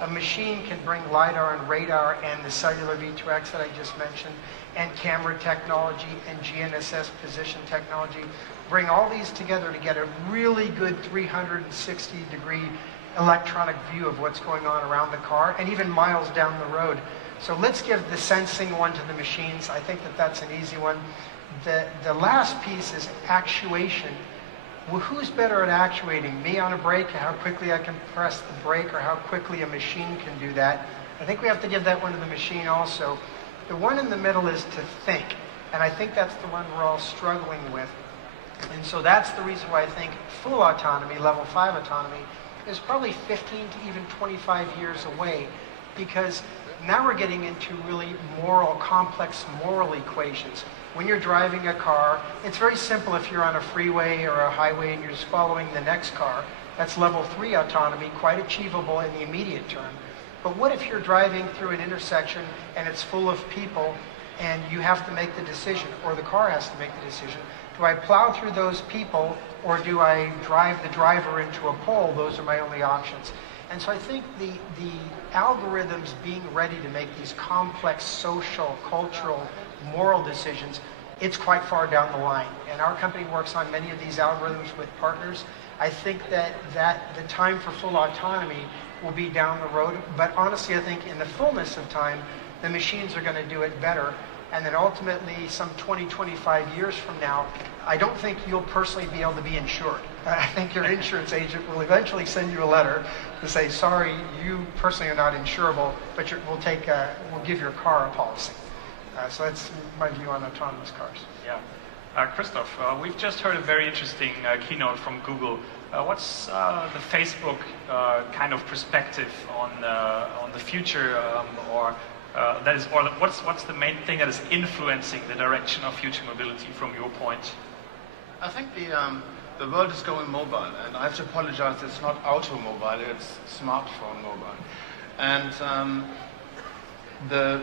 A machine can bring LiDAR and radar and the cellular V2X that I just mentioned, and camera technology and GNSS position technology. Bring all these together to get a really good 360-degree electronic view of what's going on around the car and even miles down the road. So let's give the sensing one to the machines. I think that that's an easy one. The last piece is actuation. Well, who's better at actuating? Me on a brake, how quickly I can press the brake, or how quickly a machine can do that? I think we have to give that one to the machine also. The one in the middle is to think, and I think that's the one we're all struggling with. And so that's the reason why I think full autonomy, level 5 autonomy, is probably 15 to even 25 years away, because now we're getting into really complex moral equations. When you're driving a car, it's very simple if you're on a freeway or a highway and you're just following the next car. That's level 3 autonomy, quite achievable in the immediate term. But what if you're driving through an intersection and it's full of people and you have to make the decision, or the car has to make the decision? Do I plow through those people, or do I drive the driver into a pole? Those are my only options. And so I think the algorithms being ready to make these complex social, cultural, moral decisions, it's quite far down the line. And our company works on many of these algorithms with partners. I think that the time for full autonomy will be down the road. But honestly, I think in the fullness of time, the machines are going to do it better. And then ultimately, some 20, 25 years from now, I don't think you'll personally be able to be insured. I think your insurance agent will eventually send you a letter to say, sorry, you personally are not insurable, but we'll give your car a policy. So that's my view on autonomous cars. Yeah. Christoph, we've just heard a very interesting keynote from Google. What's the Facebook kind of perspective on the future, what's the main thing that is influencing the direction of future mobility from your point? I think the world is going mobile, and I have to apologize, it's not automobile, it's smartphone mobile. And the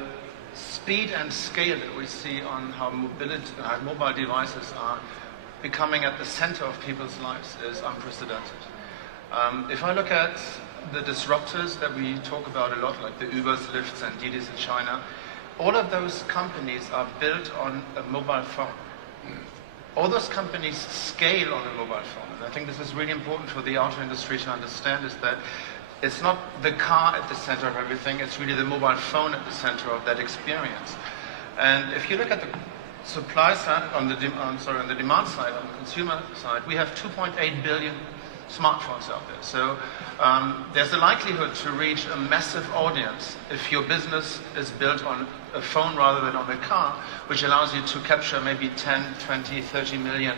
speed and scale that we see on how mobile devices are becoming at the center of people's lives is unprecedented. If I look at the disruptors that we talk about a lot, like the Ubers, Lyfts, and Didis in China, all of those companies are built on a mobile phone. All those companies scale on a mobile phone. And I think this is really important for the auto industry to understand, is that it's not the car at the center of everything, it's really the mobile phone at the center of that experience. And if you look at the supply side, on the demand side, on the consumer side, we have 2.8 billion smartphones out there. So there's a likelihood to reach a massive audience if your business is built on a phone rather than on a car, which allows you to capture maybe 10, 20, 30 million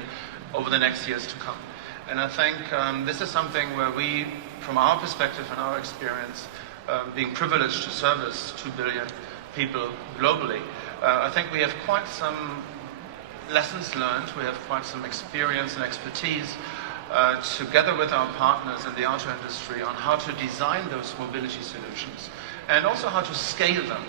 over the next years to come. And I think this is something where we, from our perspective and our experience, being privileged to service 2 billion people globally, I think we have quite some lessons learned, we have quite some experience and expertise together with our partners in the auto industry on how to design those mobility solutions and also how to scale them.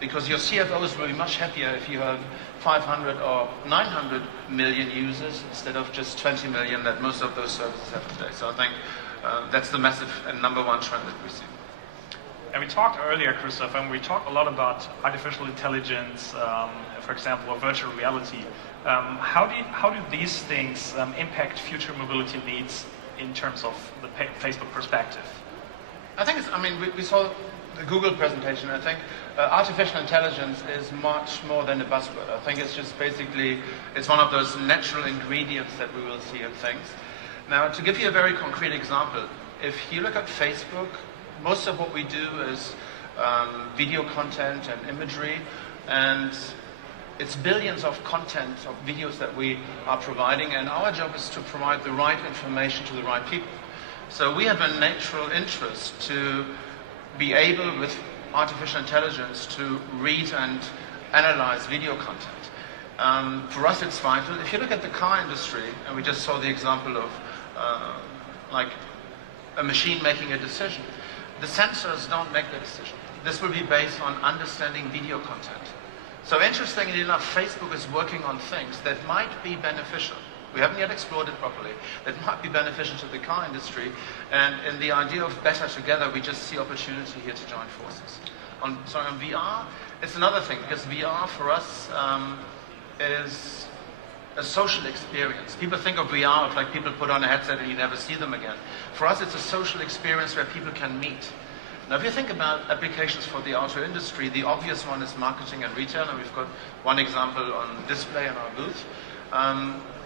Because your CFOs will be much happier if you have 500 or 900 million users instead of just 20 million that most of those services have today. So I think that's the massive and number one trend that we see. And we talked earlier, Christoph, and we talked a lot about artificial intelligence, for example, or virtual reality. How do these things impact future mobility needs in terms of the Facebook perspective? I think we saw the Google presentation. I think artificial intelligence is much more than a buzzword. I think it's just basically, it's one of those natural ingredients that we will see in things. Now, to give you a very concrete example, if you look at Facebook, most of what we do is video content and imagery, and it's billions of content of videos that we are providing, and our job is to provide the right information to the right people. So we have a natural interest to be able, with artificial intelligence, to read and analyze video content. For us, it's vital. If you look at the car industry, and we just saw the example of like a machine making a decision, the sensors don't make the decision. This will be based on understanding video content. So interestingly enough, Facebook is working on things that might be beneficial. We haven't yet explored it properly. That might be beneficial to the car industry. And in the idea of better together, we just see opportunity here to join forces. On VR, it's another thing, because VR for us is a social experience. People think of VR of like people put on a headset and you never see them again. For us, it's a social experience where people can meet. Now, if you think about applications for the auto industry, the obvious one is marketing and retail, and we've got one example on display in our booth.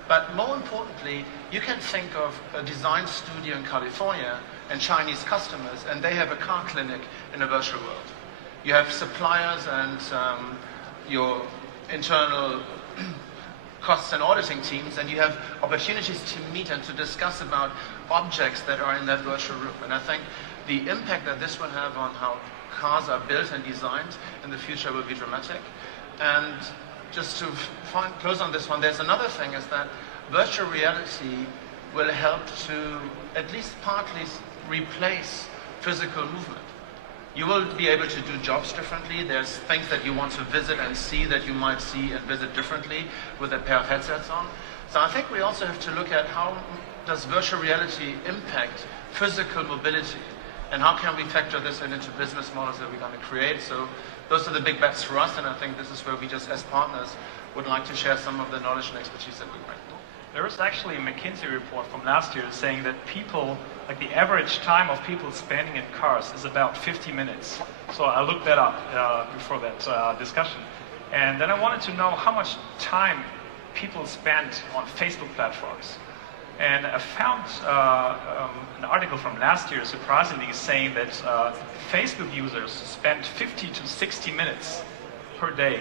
But more importantly, you can think of a design studio in California and Chinese customers, and they have a car clinic in a virtual world. You have suppliers and your internal costs and auditing teams, and you have opportunities to meet and to discuss about objects that are in that virtual room. And I think the impact that this will have on how cars are built and designed in the future will be dramatic. And just to close on this one, there's another thing, is that virtual reality will help to at least partly replace physical movement. You will be able to do jobs differently. There's things that you want to visit and see that you might see and visit differently with a pair of headsets on. So I think we also have to look at how does virtual reality impact physical mobility, and how can we factor this into business models that we're going to create. So those are the big bets for us, and I think this is where we just, as partners, would like to share some of the knowledge and expertise that we bring. There was actually a McKinsey report from last year saying that people, like the average time of people spending in cars is about 50 minutes. So I looked that up before that discussion. And then I wanted to know how much time people spend on Facebook platforms. And I found an article from last year, surprisingly, saying that Facebook users spend 50 to 60 minutes per day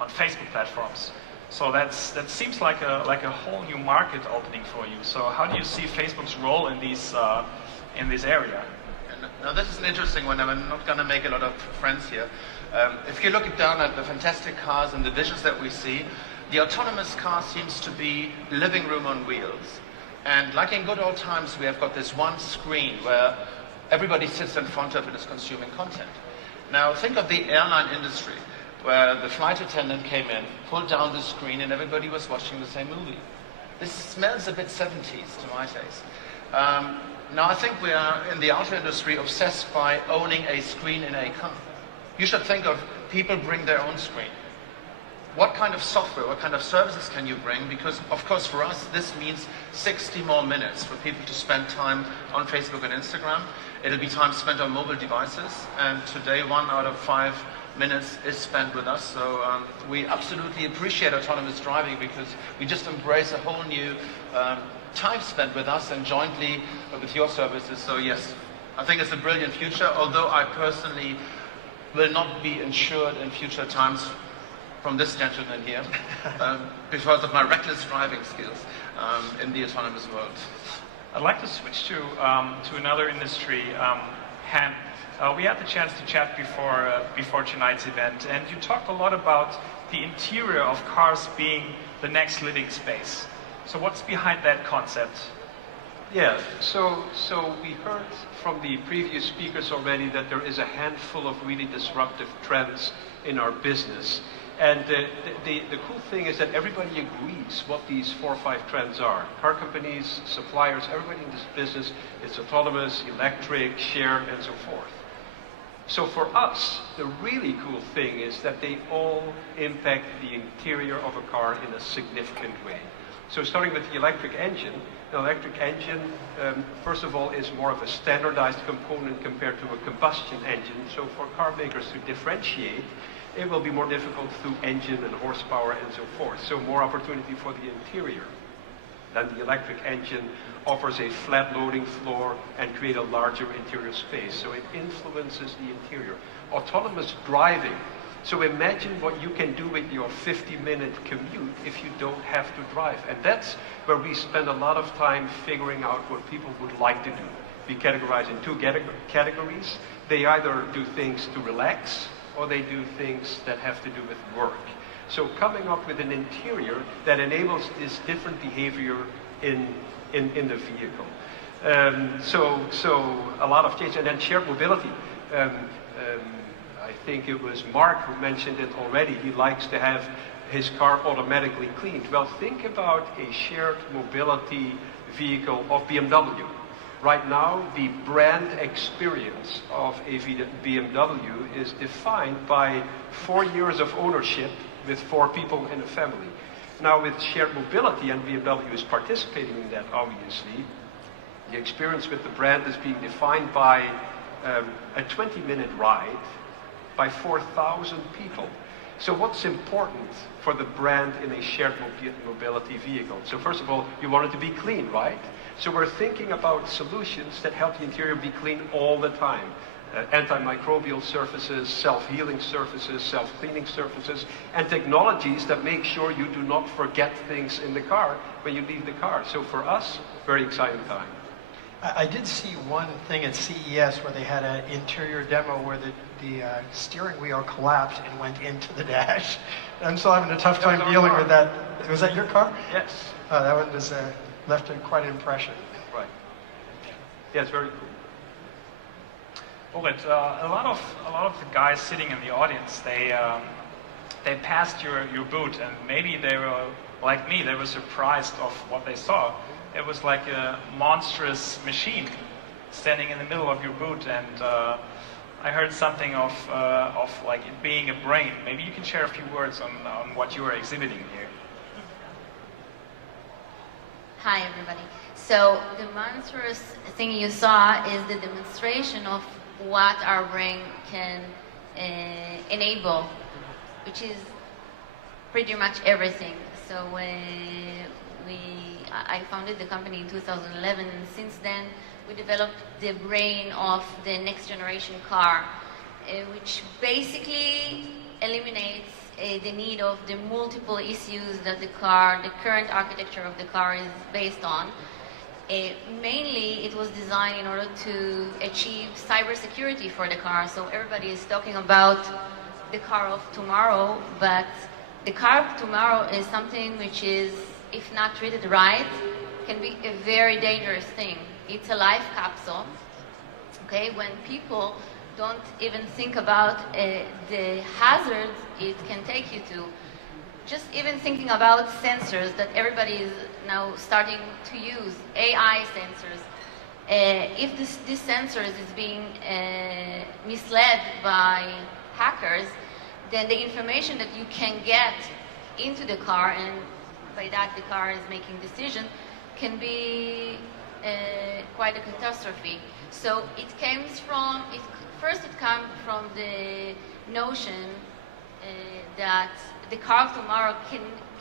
on Facebook platforms. So that seems like a whole new market opening for you. So how do you see Facebook's role in this area? Now this is an interesting one. I'm not going to make a lot of friends here. If you look down at the fantastic cars and the visions that we see, the autonomous car seems to be living room on wheels. And like in good old times, we have got this one screen where everybody sits in front of it is consuming content. Now think of the airline industry, where the flight attendant came in, pulled down the screen, and everybody was watching the same movie. This smells a bit 70s to my taste. Now I think we are, in the auto industry, obsessed by owning a screen in a car. You should think of people bring their own screen. What kind of software, what kind of services can you bring? Because, of course, for us, this means 60 more minutes for people to spend time on Facebook and Instagram. It'll be time spent on mobile devices, and today 1 out of 5 minutes is spent with us. So we absolutely appreciate autonomous driving, because we just embrace a whole new time spent with us and jointly with your services. So yes, I think it's a brilliant future, although I personally will not be insured in future times from this gentleman here because of my reckless driving skills in the autonomous world. I'd like to switch to another industry, hemp. We had the chance to chat before tonight's event, and you talked a lot about the interior of cars being the next living space. So what's behind that concept? Yeah, so we heard from the previous speakers already that there is a handful of really disruptive trends in our business. And the cool thing is that everybody agrees what these 4 or 5 trends are. Car companies, suppliers, everybody in this business is autonomous, electric, shared, and so forth. So for us, the really cool thing is that they all impact the interior of a car in a significant way. So starting with the electric engine, first of all, is more of a standardized component compared to a combustion engine. So for car makers to differentiate, it will be more difficult through engine and horsepower and so forth. So more opportunity for the interior. Then the electric engine offers a flat loading floor and create a larger interior space. So it influences the interior. Autonomous driving. So imagine what you can do with your 50-minute commute if you don't have to drive. And that's where we spend a lot of time figuring out what people would like to do. be categorized in two categories. They either do things to relax or they do things that have to do with work. So coming up with an interior that enables this different behavior in the vehicle. So a lot of change. And then shared mobility. I think it was Mark who mentioned it already. He likes to have his car automatically cleaned. Well, think about a shared mobility vehicle of BMW. Right now, the brand experience of a BMW is defined by 4 years of ownership with 4 people in a family. Now, with shared mobility, and BMW is participating in that, obviously, the experience with the brand is being defined by a 20-minute ride by 4,000 people. So what's important for the brand in a shared mobility vehicle? So first of all, you want it to be clean, right? So we're thinking about solutions that help the interior be clean all the time. Antimicrobial surfaces, self-healing surfaces, self-cleaning surfaces, and technologies that make sure you do not forget things in the car when you leave the car. So for us, very exciting time. I did see one thing at CES where they had an interior demo where the steering wheel collapsed and went into the dash. I'm still having a tough time dealing with that. Was that your car? Yes. That one was left quite an impression. Right. Yeah, it's very cool. Well, a lot of the guys sitting in the audience, they passed your booth, and maybe they were like me. They were surprised of what they saw. It was like a monstrous machine standing in the middle of your booth, and I heard something of like it being a brain. Maybe you can share a few words on what you are exhibiting here. Hi, everybody. So the monstrous thing you saw is the demonstration of what our brain can enable, which is pretty much everything. So I founded the company in 2011, and since then we developed the brain of the next generation car, which basically eliminates the need of the multiple issues that the current architecture of the car is based on. Mainly, it was designed in order to achieve cybersecurity for the car. So everybody is talking about the car of tomorrow, but the car of tomorrow is something which is, if not treated right, can be a very dangerous thing. It's a life capsule, okay? When people don't even think about the hazards it can take you to. Just even thinking about sensors that everybody is now starting to use, AI sensors. If this sensors is being misled by hackers, then the information that you can get into the car, and by that the car is making decisions, can be quite a catastrophe. So it comes from, first it comes from the notion that the car of tomorrow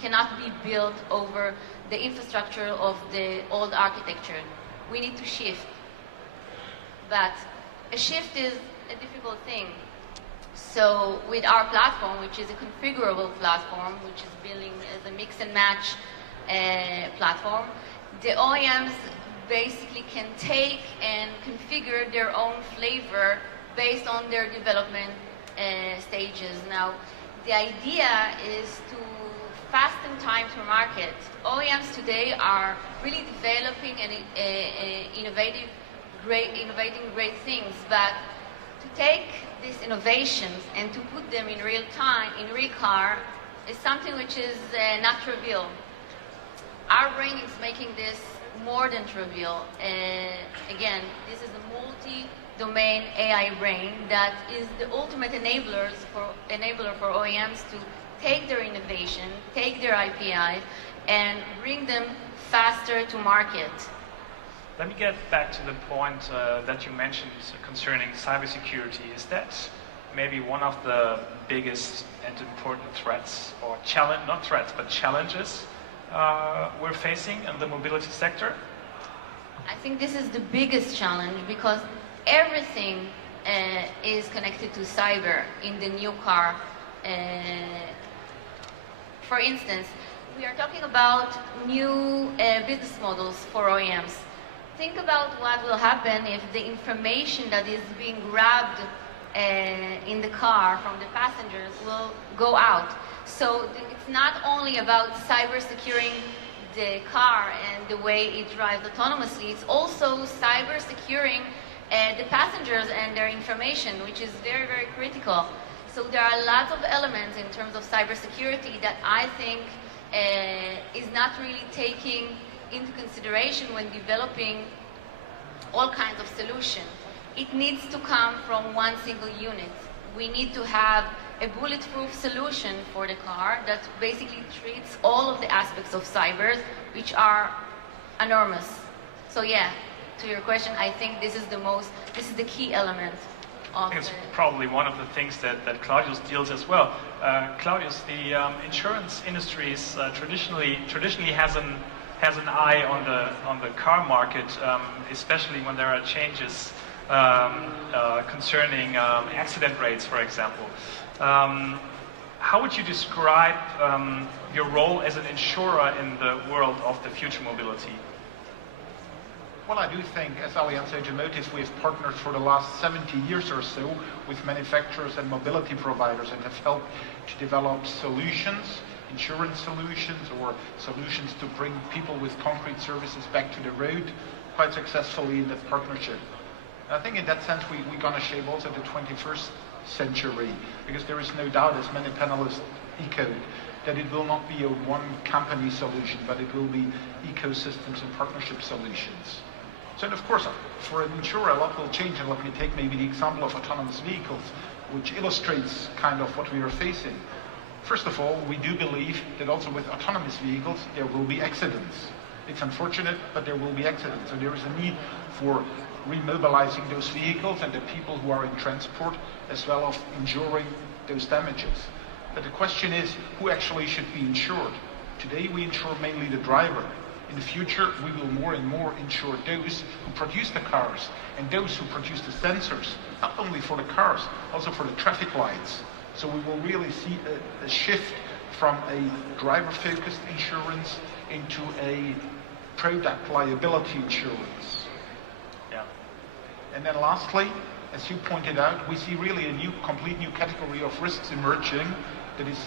cannot be built over the infrastructure of the old architecture. We need to shift. But a shift is a difficult thing. So with our platform, which is a configurable platform, which is building as a mix and match platform, the OEMs basically can take and configure their own flavor based on their development stages. Now, the idea is to fasten time to market. OEMs today are really developing and innovating great things, but to take these innovations and to put them in real time, in real car, is something which is not trivial. Our brain is making this more than trivial. Again, this is a multi-domain AI brain that is the ultimate enabler for OEMs to take their innovation, take their IPI, and bring them faster to market. Let me get back to the point that you mentioned concerning cybersecurity. Is that maybe one of the biggest and important threats, or not threats, but challenges we're facing in the mobility sector? I think this is the biggest challenge because everything is connected to cyber in the new car. For instance, we are talking about new business models for OEMs. think about what will happen if the information that is being grabbed in the car from the passengers will go out. So it's not only about cyber securing the car and the way it drives autonomously, it's also cyber securing the passengers and their information, which is very, very critical. So there are lots of elements in terms of cybersecurity that I think is not really taking into consideration when developing all kinds of solutions. It needs to come from one single unit. We need to have a bulletproof solution for the car that basically treats all of the aspects of cyber, which are enormous. So yeah, to your question, I think this is the key element. It's probably one of the things that Claudius deals as well. Claudius, the insurance industry is, traditionally has an eye on the car market, especially when there are changes concerning accident rates, for example. How would you describe your role as an insurer in the world of the future mobility? Well, I do think as Allianz Automotive, we've partnered for the last 70 years or so with manufacturers and mobility providers and have helped to develop solutions, insurance solutions, or solutions to bring people with concrete services back to the road quite successfully in that partnership. I think in that sense we're going to shape also the 21st century, because there is no doubt, as many panelists echoed, that it will not be a one company solution, but it will be ecosystems and partnership solutions. So, and of course, for an insurer, a lot will change, and let me take maybe the example of autonomous vehicles, which illustrates kind of what we are facing. First of all, we do believe that also with autonomous vehicles, there will be accidents. It's unfortunate, but there will be accidents. So there is a need for remobilizing those vehicles and the people who are in transport, as well as enduring those damages. But the question is, who actually should be insured? Today we insure mainly the driver. In the future, we will more and more insure those who produce the cars and those who produce the sensors, not only for the cars, also for the traffic lights. So we will really see a shift from a driver-focused insurance into a product liability insurance. Yeah. And then lastly, as you pointed out, we see really a complete new category of risks emerging that is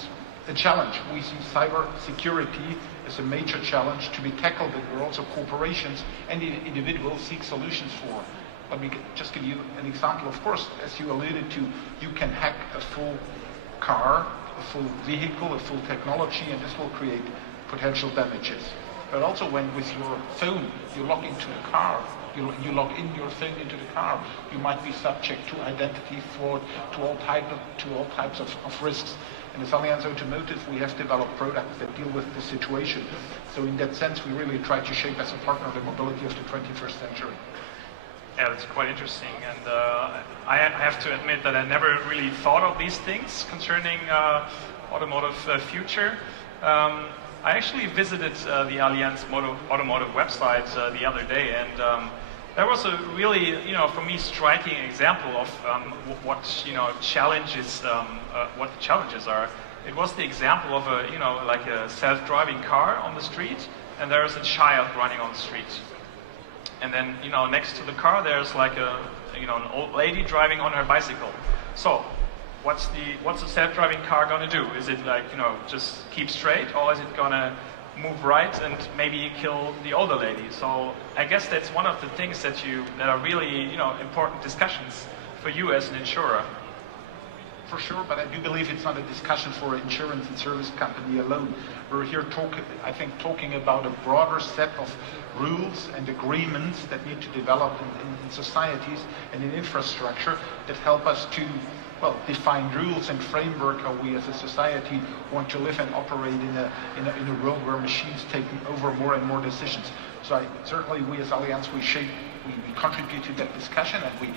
a challenge. We see cyber security as a major challenge to be tackled, and where also corporations and individuals seek solutions for. Let me just give you an example. Of course, as you alluded to, you can hack a full car, a full vehicle, a full technology, and this will create potential damages. But also when with your phone you log into the car, you log in your phone into the car, you might be subject to identity fraud, to all types of risks. And as Allianz Automotive, we have developed products that deal with the situation. So in that sense, we really try to shape as a partner the mobility of the 21st century. Yeah, that's quite interesting. And I have to admit that I never really thought of these things concerning automotive future. I actually visited the Allianz Automotive website the other day, and there was a really, for me, striking example of what challenges, what the challenges are. It was the example of like a self-driving car on the street, and there is a child running on the street. And then, next to the car, there's like an old lady driving on her bicycle. So, what's the self-driving car gonna do? Is it like, just keep straight, or is it gonna move right and maybe kill the older lady? So, I guess that's one of the things that are really, important discussions for you as an insurer. For sure, but I do believe it's not a discussion for an insurance and service company alone. We're here talking about a broader set of rules and agreements that need to develop in societies and in infrastructure that help us to, define rules and framework how we as a society want to live and operate in a world where machines take over more and more decisions. So certainly we as Allianz, we contribute to that discussion, and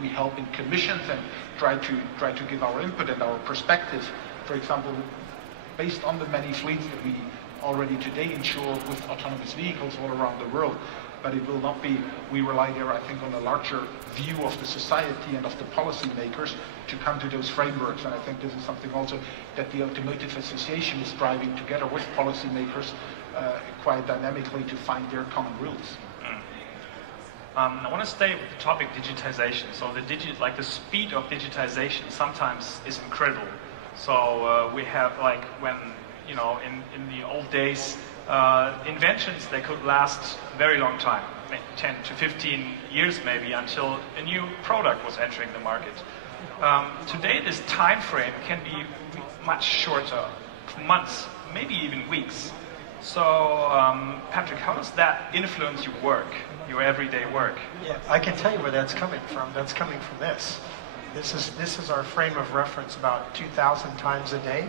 we help in commissions and try to give our input and our perspectives. For example, based on the many fleets that we already today insure with autonomous vehicles all around the world. But it will not be, we rely there, I think, on a larger view of the society and of the policymakers to come to those frameworks. And I think this is something also that the Automotive Association is driving together with policymakers quite dynamically to find their common rules. I want to stay with the topic digitization. So the speed of digitization sometimes is incredible. So we have like when, you know, in the old days, inventions, they could last a very long time, 10 to 15 years maybe, until a new product was entering the market. Today, this time frame can be much shorter, months, maybe even weeks. So, Patrick, how does that influence your work, your everyday work? Yeah, I can tell you where that's coming from. That's coming from this. This is our frame of reference about 2,000 times a day.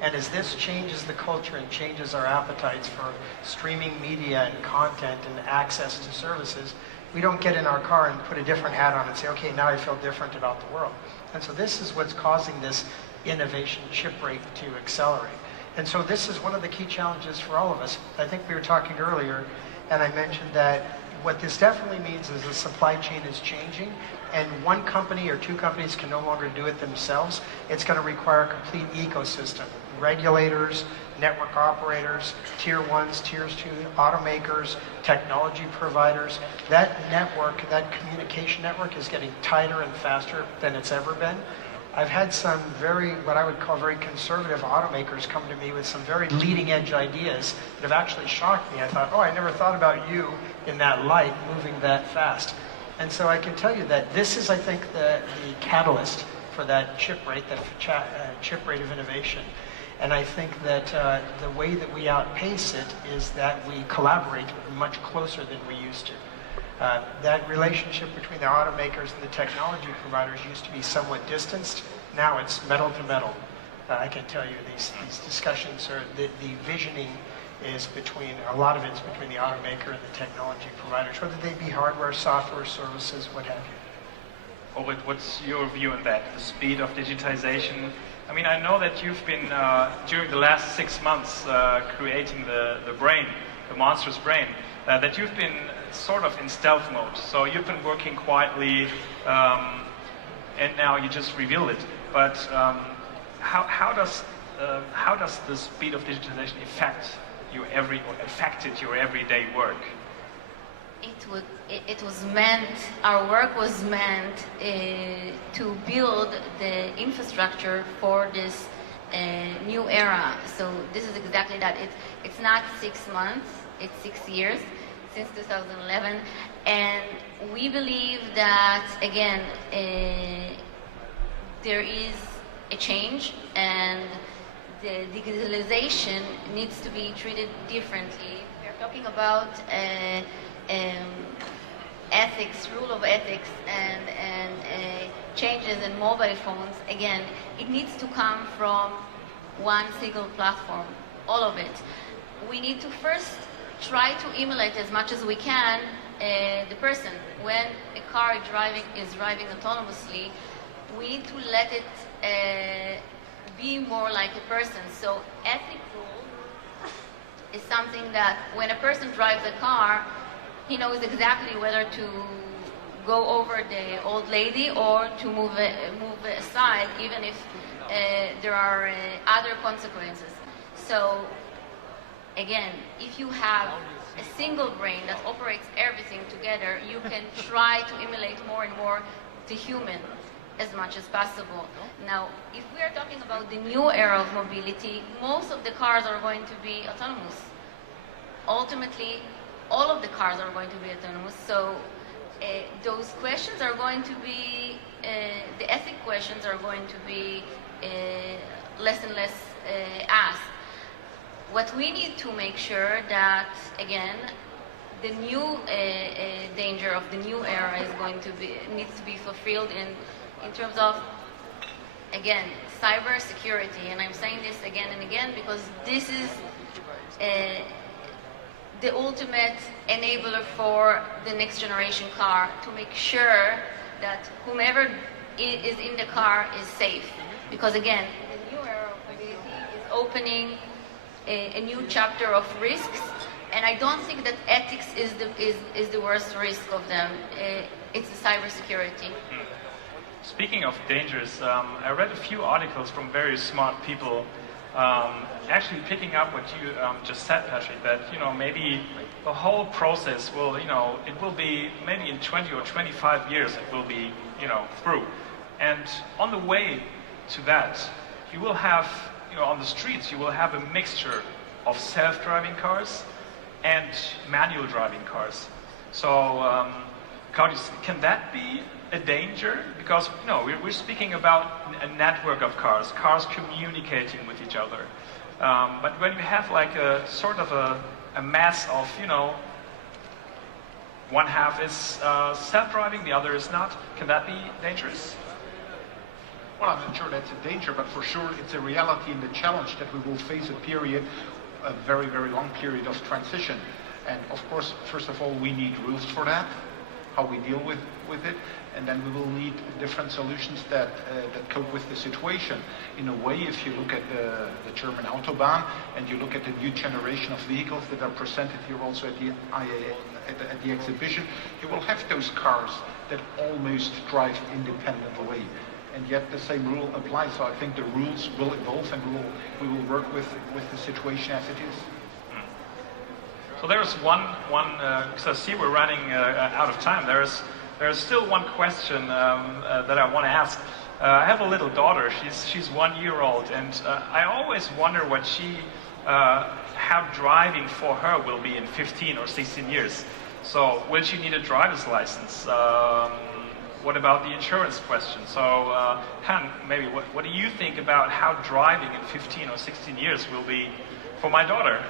And as this changes the culture and changes our appetites for streaming media and content and access to services, we don't get in our car and put a different hat on and say, okay, now I feel different about the world. And so this is what's causing this innovation chip rate to accelerate. And so this is one of the key challenges for all of us. I think we were talking earlier, and I mentioned that what this definitely means is the supply chain is changing, and one company or two companies can no longer do it themselves. It's going to require a complete ecosystem. Regulators, network operators, tier ones, tiers two, automakers, technology providers. That network, that communication network is getting tighter and faster than it's ever been. I've had some what I would call very conservative automakers come to me with some very leading edge ideas that have actually shocked me. I thought, oh, I never thought about you in that light, moving that fast. And so I can tell you that this is, I think, the catalyst for that chip rate, chip rate of innovation. And I think that the way that we outpace it is that we collaborate much closer than we used to. That relationship between the automakers and the technology providers used to be somewhat distanced. Now it's metal to metal. I can tell you these discussions are, the visioning is between, a lot of it's between the automaker and the technology providers, whether they be hardware, software, services, what have you. Ulrich, what's your view on that, the speed of digitization? I mean, I know that you've been, during the last 6 months, creating the brain, the monstrous brain, that you've been sort of in stealth mode. So you've been working quietly, and now you just revealed it. But how does the speed of digitization affected your everyday work? It was meant, our work was meant to build the infrastructure for this new era. So this is exactly that. It's not 6 months, it's 6 years since 2011. And we believe that, again, there is a change, and the digitalization needs to be treated differently. We're talking about ethics, rule of ethics, and changes in mobile phones. Again, it needs to come from one single platform, all of it. We need to first try to emulate as much as we can the person. When a car is driving autonomously, we need to let it be more like a person. So ethic rule is something that when a person drives a car, he knows exactly whether to go over the old lady or to move aside, even if there are other consequences. So again, if you have a single brain that operates everything together, you can try to emulate more and more the human as much as possible. Now, if we are talking about the new era of mobility, most of the cars are going to be autonomous. Ultimately, all of the cars are going to be autonomous, so those questions are going to be, the ethic questions are going to be less and less asked. What we need to make sure that, again, the new danger of the new era is going to be, needs to be fulfilled in terms of, again, cyber security. And I'm saying this again and again because this is the ultimate enabler for the next generation car, to make sure that whomever is in the car is safe. Because again, the new era of mobility is opening a new chapter of risks, and I don't think that ethics is the worst risk of them. It's the cybersecurity. Speaking of dangers, I read a few articles from very smart people Actually picking up what you just said, Patrick, that maybe the whole process will, it will be maybe in 20 or 25 years it will be, through. And on the way to that, you will have, on the streets, you will have a mixture of self-driving cars and manual driving cars. So, can that be a danger? Because we're speaking about a network of cars communicating with each other. But when you have like a sort of a mass of, one half is self-driving, the other is not, can that be dangerous? Well, I'm not sure that's a danger, but for sure it's a reality and the challenge that we will face a very, very long period of transition. And of course, first of all, we need rules for that, how we deal with it, and then we will need different solutions that cope with the situation. In a way, if you look at the German Autobahn and you look at the new generation of vehicles that are presented here also at the IAA, at the exhibition, you will have those cars that almost drive independently. And yet the same rule applies. So I think the rules will evolve and we will work with the situation as it is. So there's one because I see we're running out of time. There's still one question that I want to ask. I have a little daughter. She's 1 year old, and I always wonder what how driving for her will be in 15 or 16 years. So will she need a driver's license? What about the insurance question? So, Han, maybe what do you think about how driving in 15 or 16 years will be for my daughter?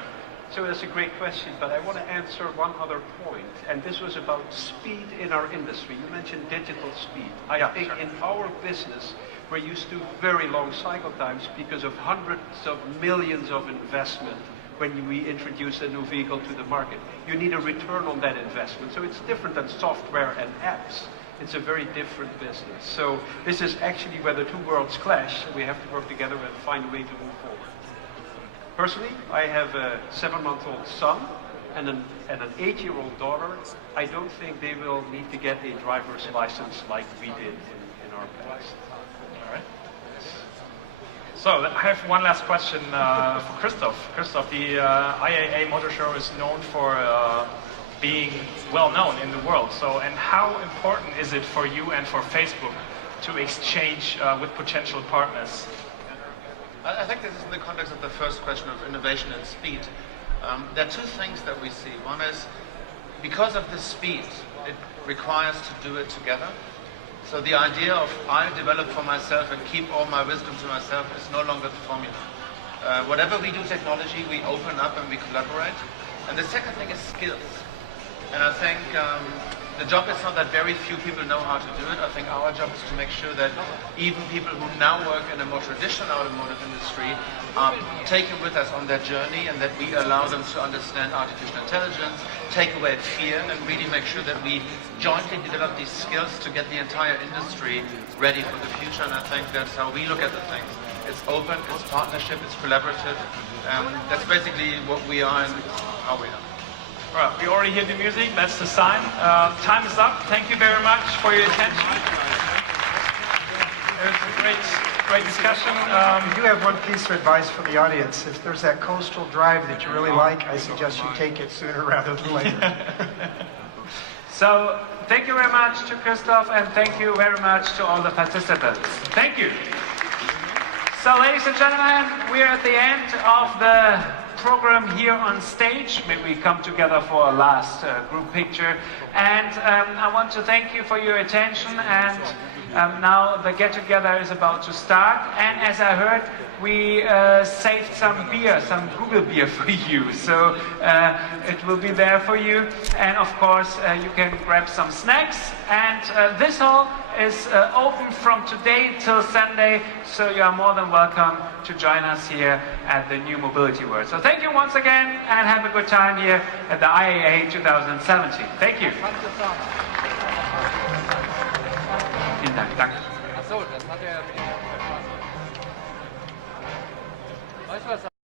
So that's a great question, but I want to answer one other point, and this was about speed in our industry. You mentioned digital speed. I think in our business, we're used to very long cycle times because of hundreds of millions of investment when we introduce a new vehicle to the market. You need a return on that investment. So it's different than software and apps. It's a very different business. So this is actually where the two worlds clash. We have to work together and find a way to move forward. Personally, I have a 7-month-old son and an 8-year-old daughter. I don't think they will need to get a driver's license like we did in our past. All right. So I have one last question for Christoph. Christoph, the IAA Motor Show is known for being well known in the world. So, and how important is it for you and for Facebook to exchange with potential partners? I think this is in the context of the first question of innovation and speed. There are two things that we see. One is, because of the speed, it requires to do it together. So the idea of I develop for myself and keep all my wisdom to myself is no longer the formula. Whatever we do technology, we open up and we collaborate. And the second thing is skills. And I think the job is not that very few people know how to do it. I think our job is to make sure that even people who now work in a more traditional automotive industry are taken with us on their journey, and that we allow them to understand artificial intelligence, take away fear, and really make sure that we jointly develop these skills to get the entire industry ready for the future. And I think that's how we look at the things. It's open, it's partnership, it's collaborative. That's basically what we are and how we are. Well, we already hear the music, that's the sign. Time is up. Thank you very much for your attention. It was a great discussion. We do have one piece of advice for the audience. If there's that coastal drive that you really like, I suggest you take it sooner rather than later. So, thank you very much to Christoph, and thank you very much to all the participants. Thank you. So, ladies and gentlemen, we're at the end of the program here on stage. Maybe we come together for a last group picture. And I want to thank you for your attention. And now the get-together is about to start. And as I heard, we saved some beer, some Google beer for you. So it will be there for you. And of course, you can grab some snacks. And this hall is open from today till Sunday. So you are more than welcome to join us here at the New Mobility World. So thank you once again, and have a good time here at the IAA 2017. Thank you. Vielen Dank. Danke. Ach so, das hat er. Weißt du was?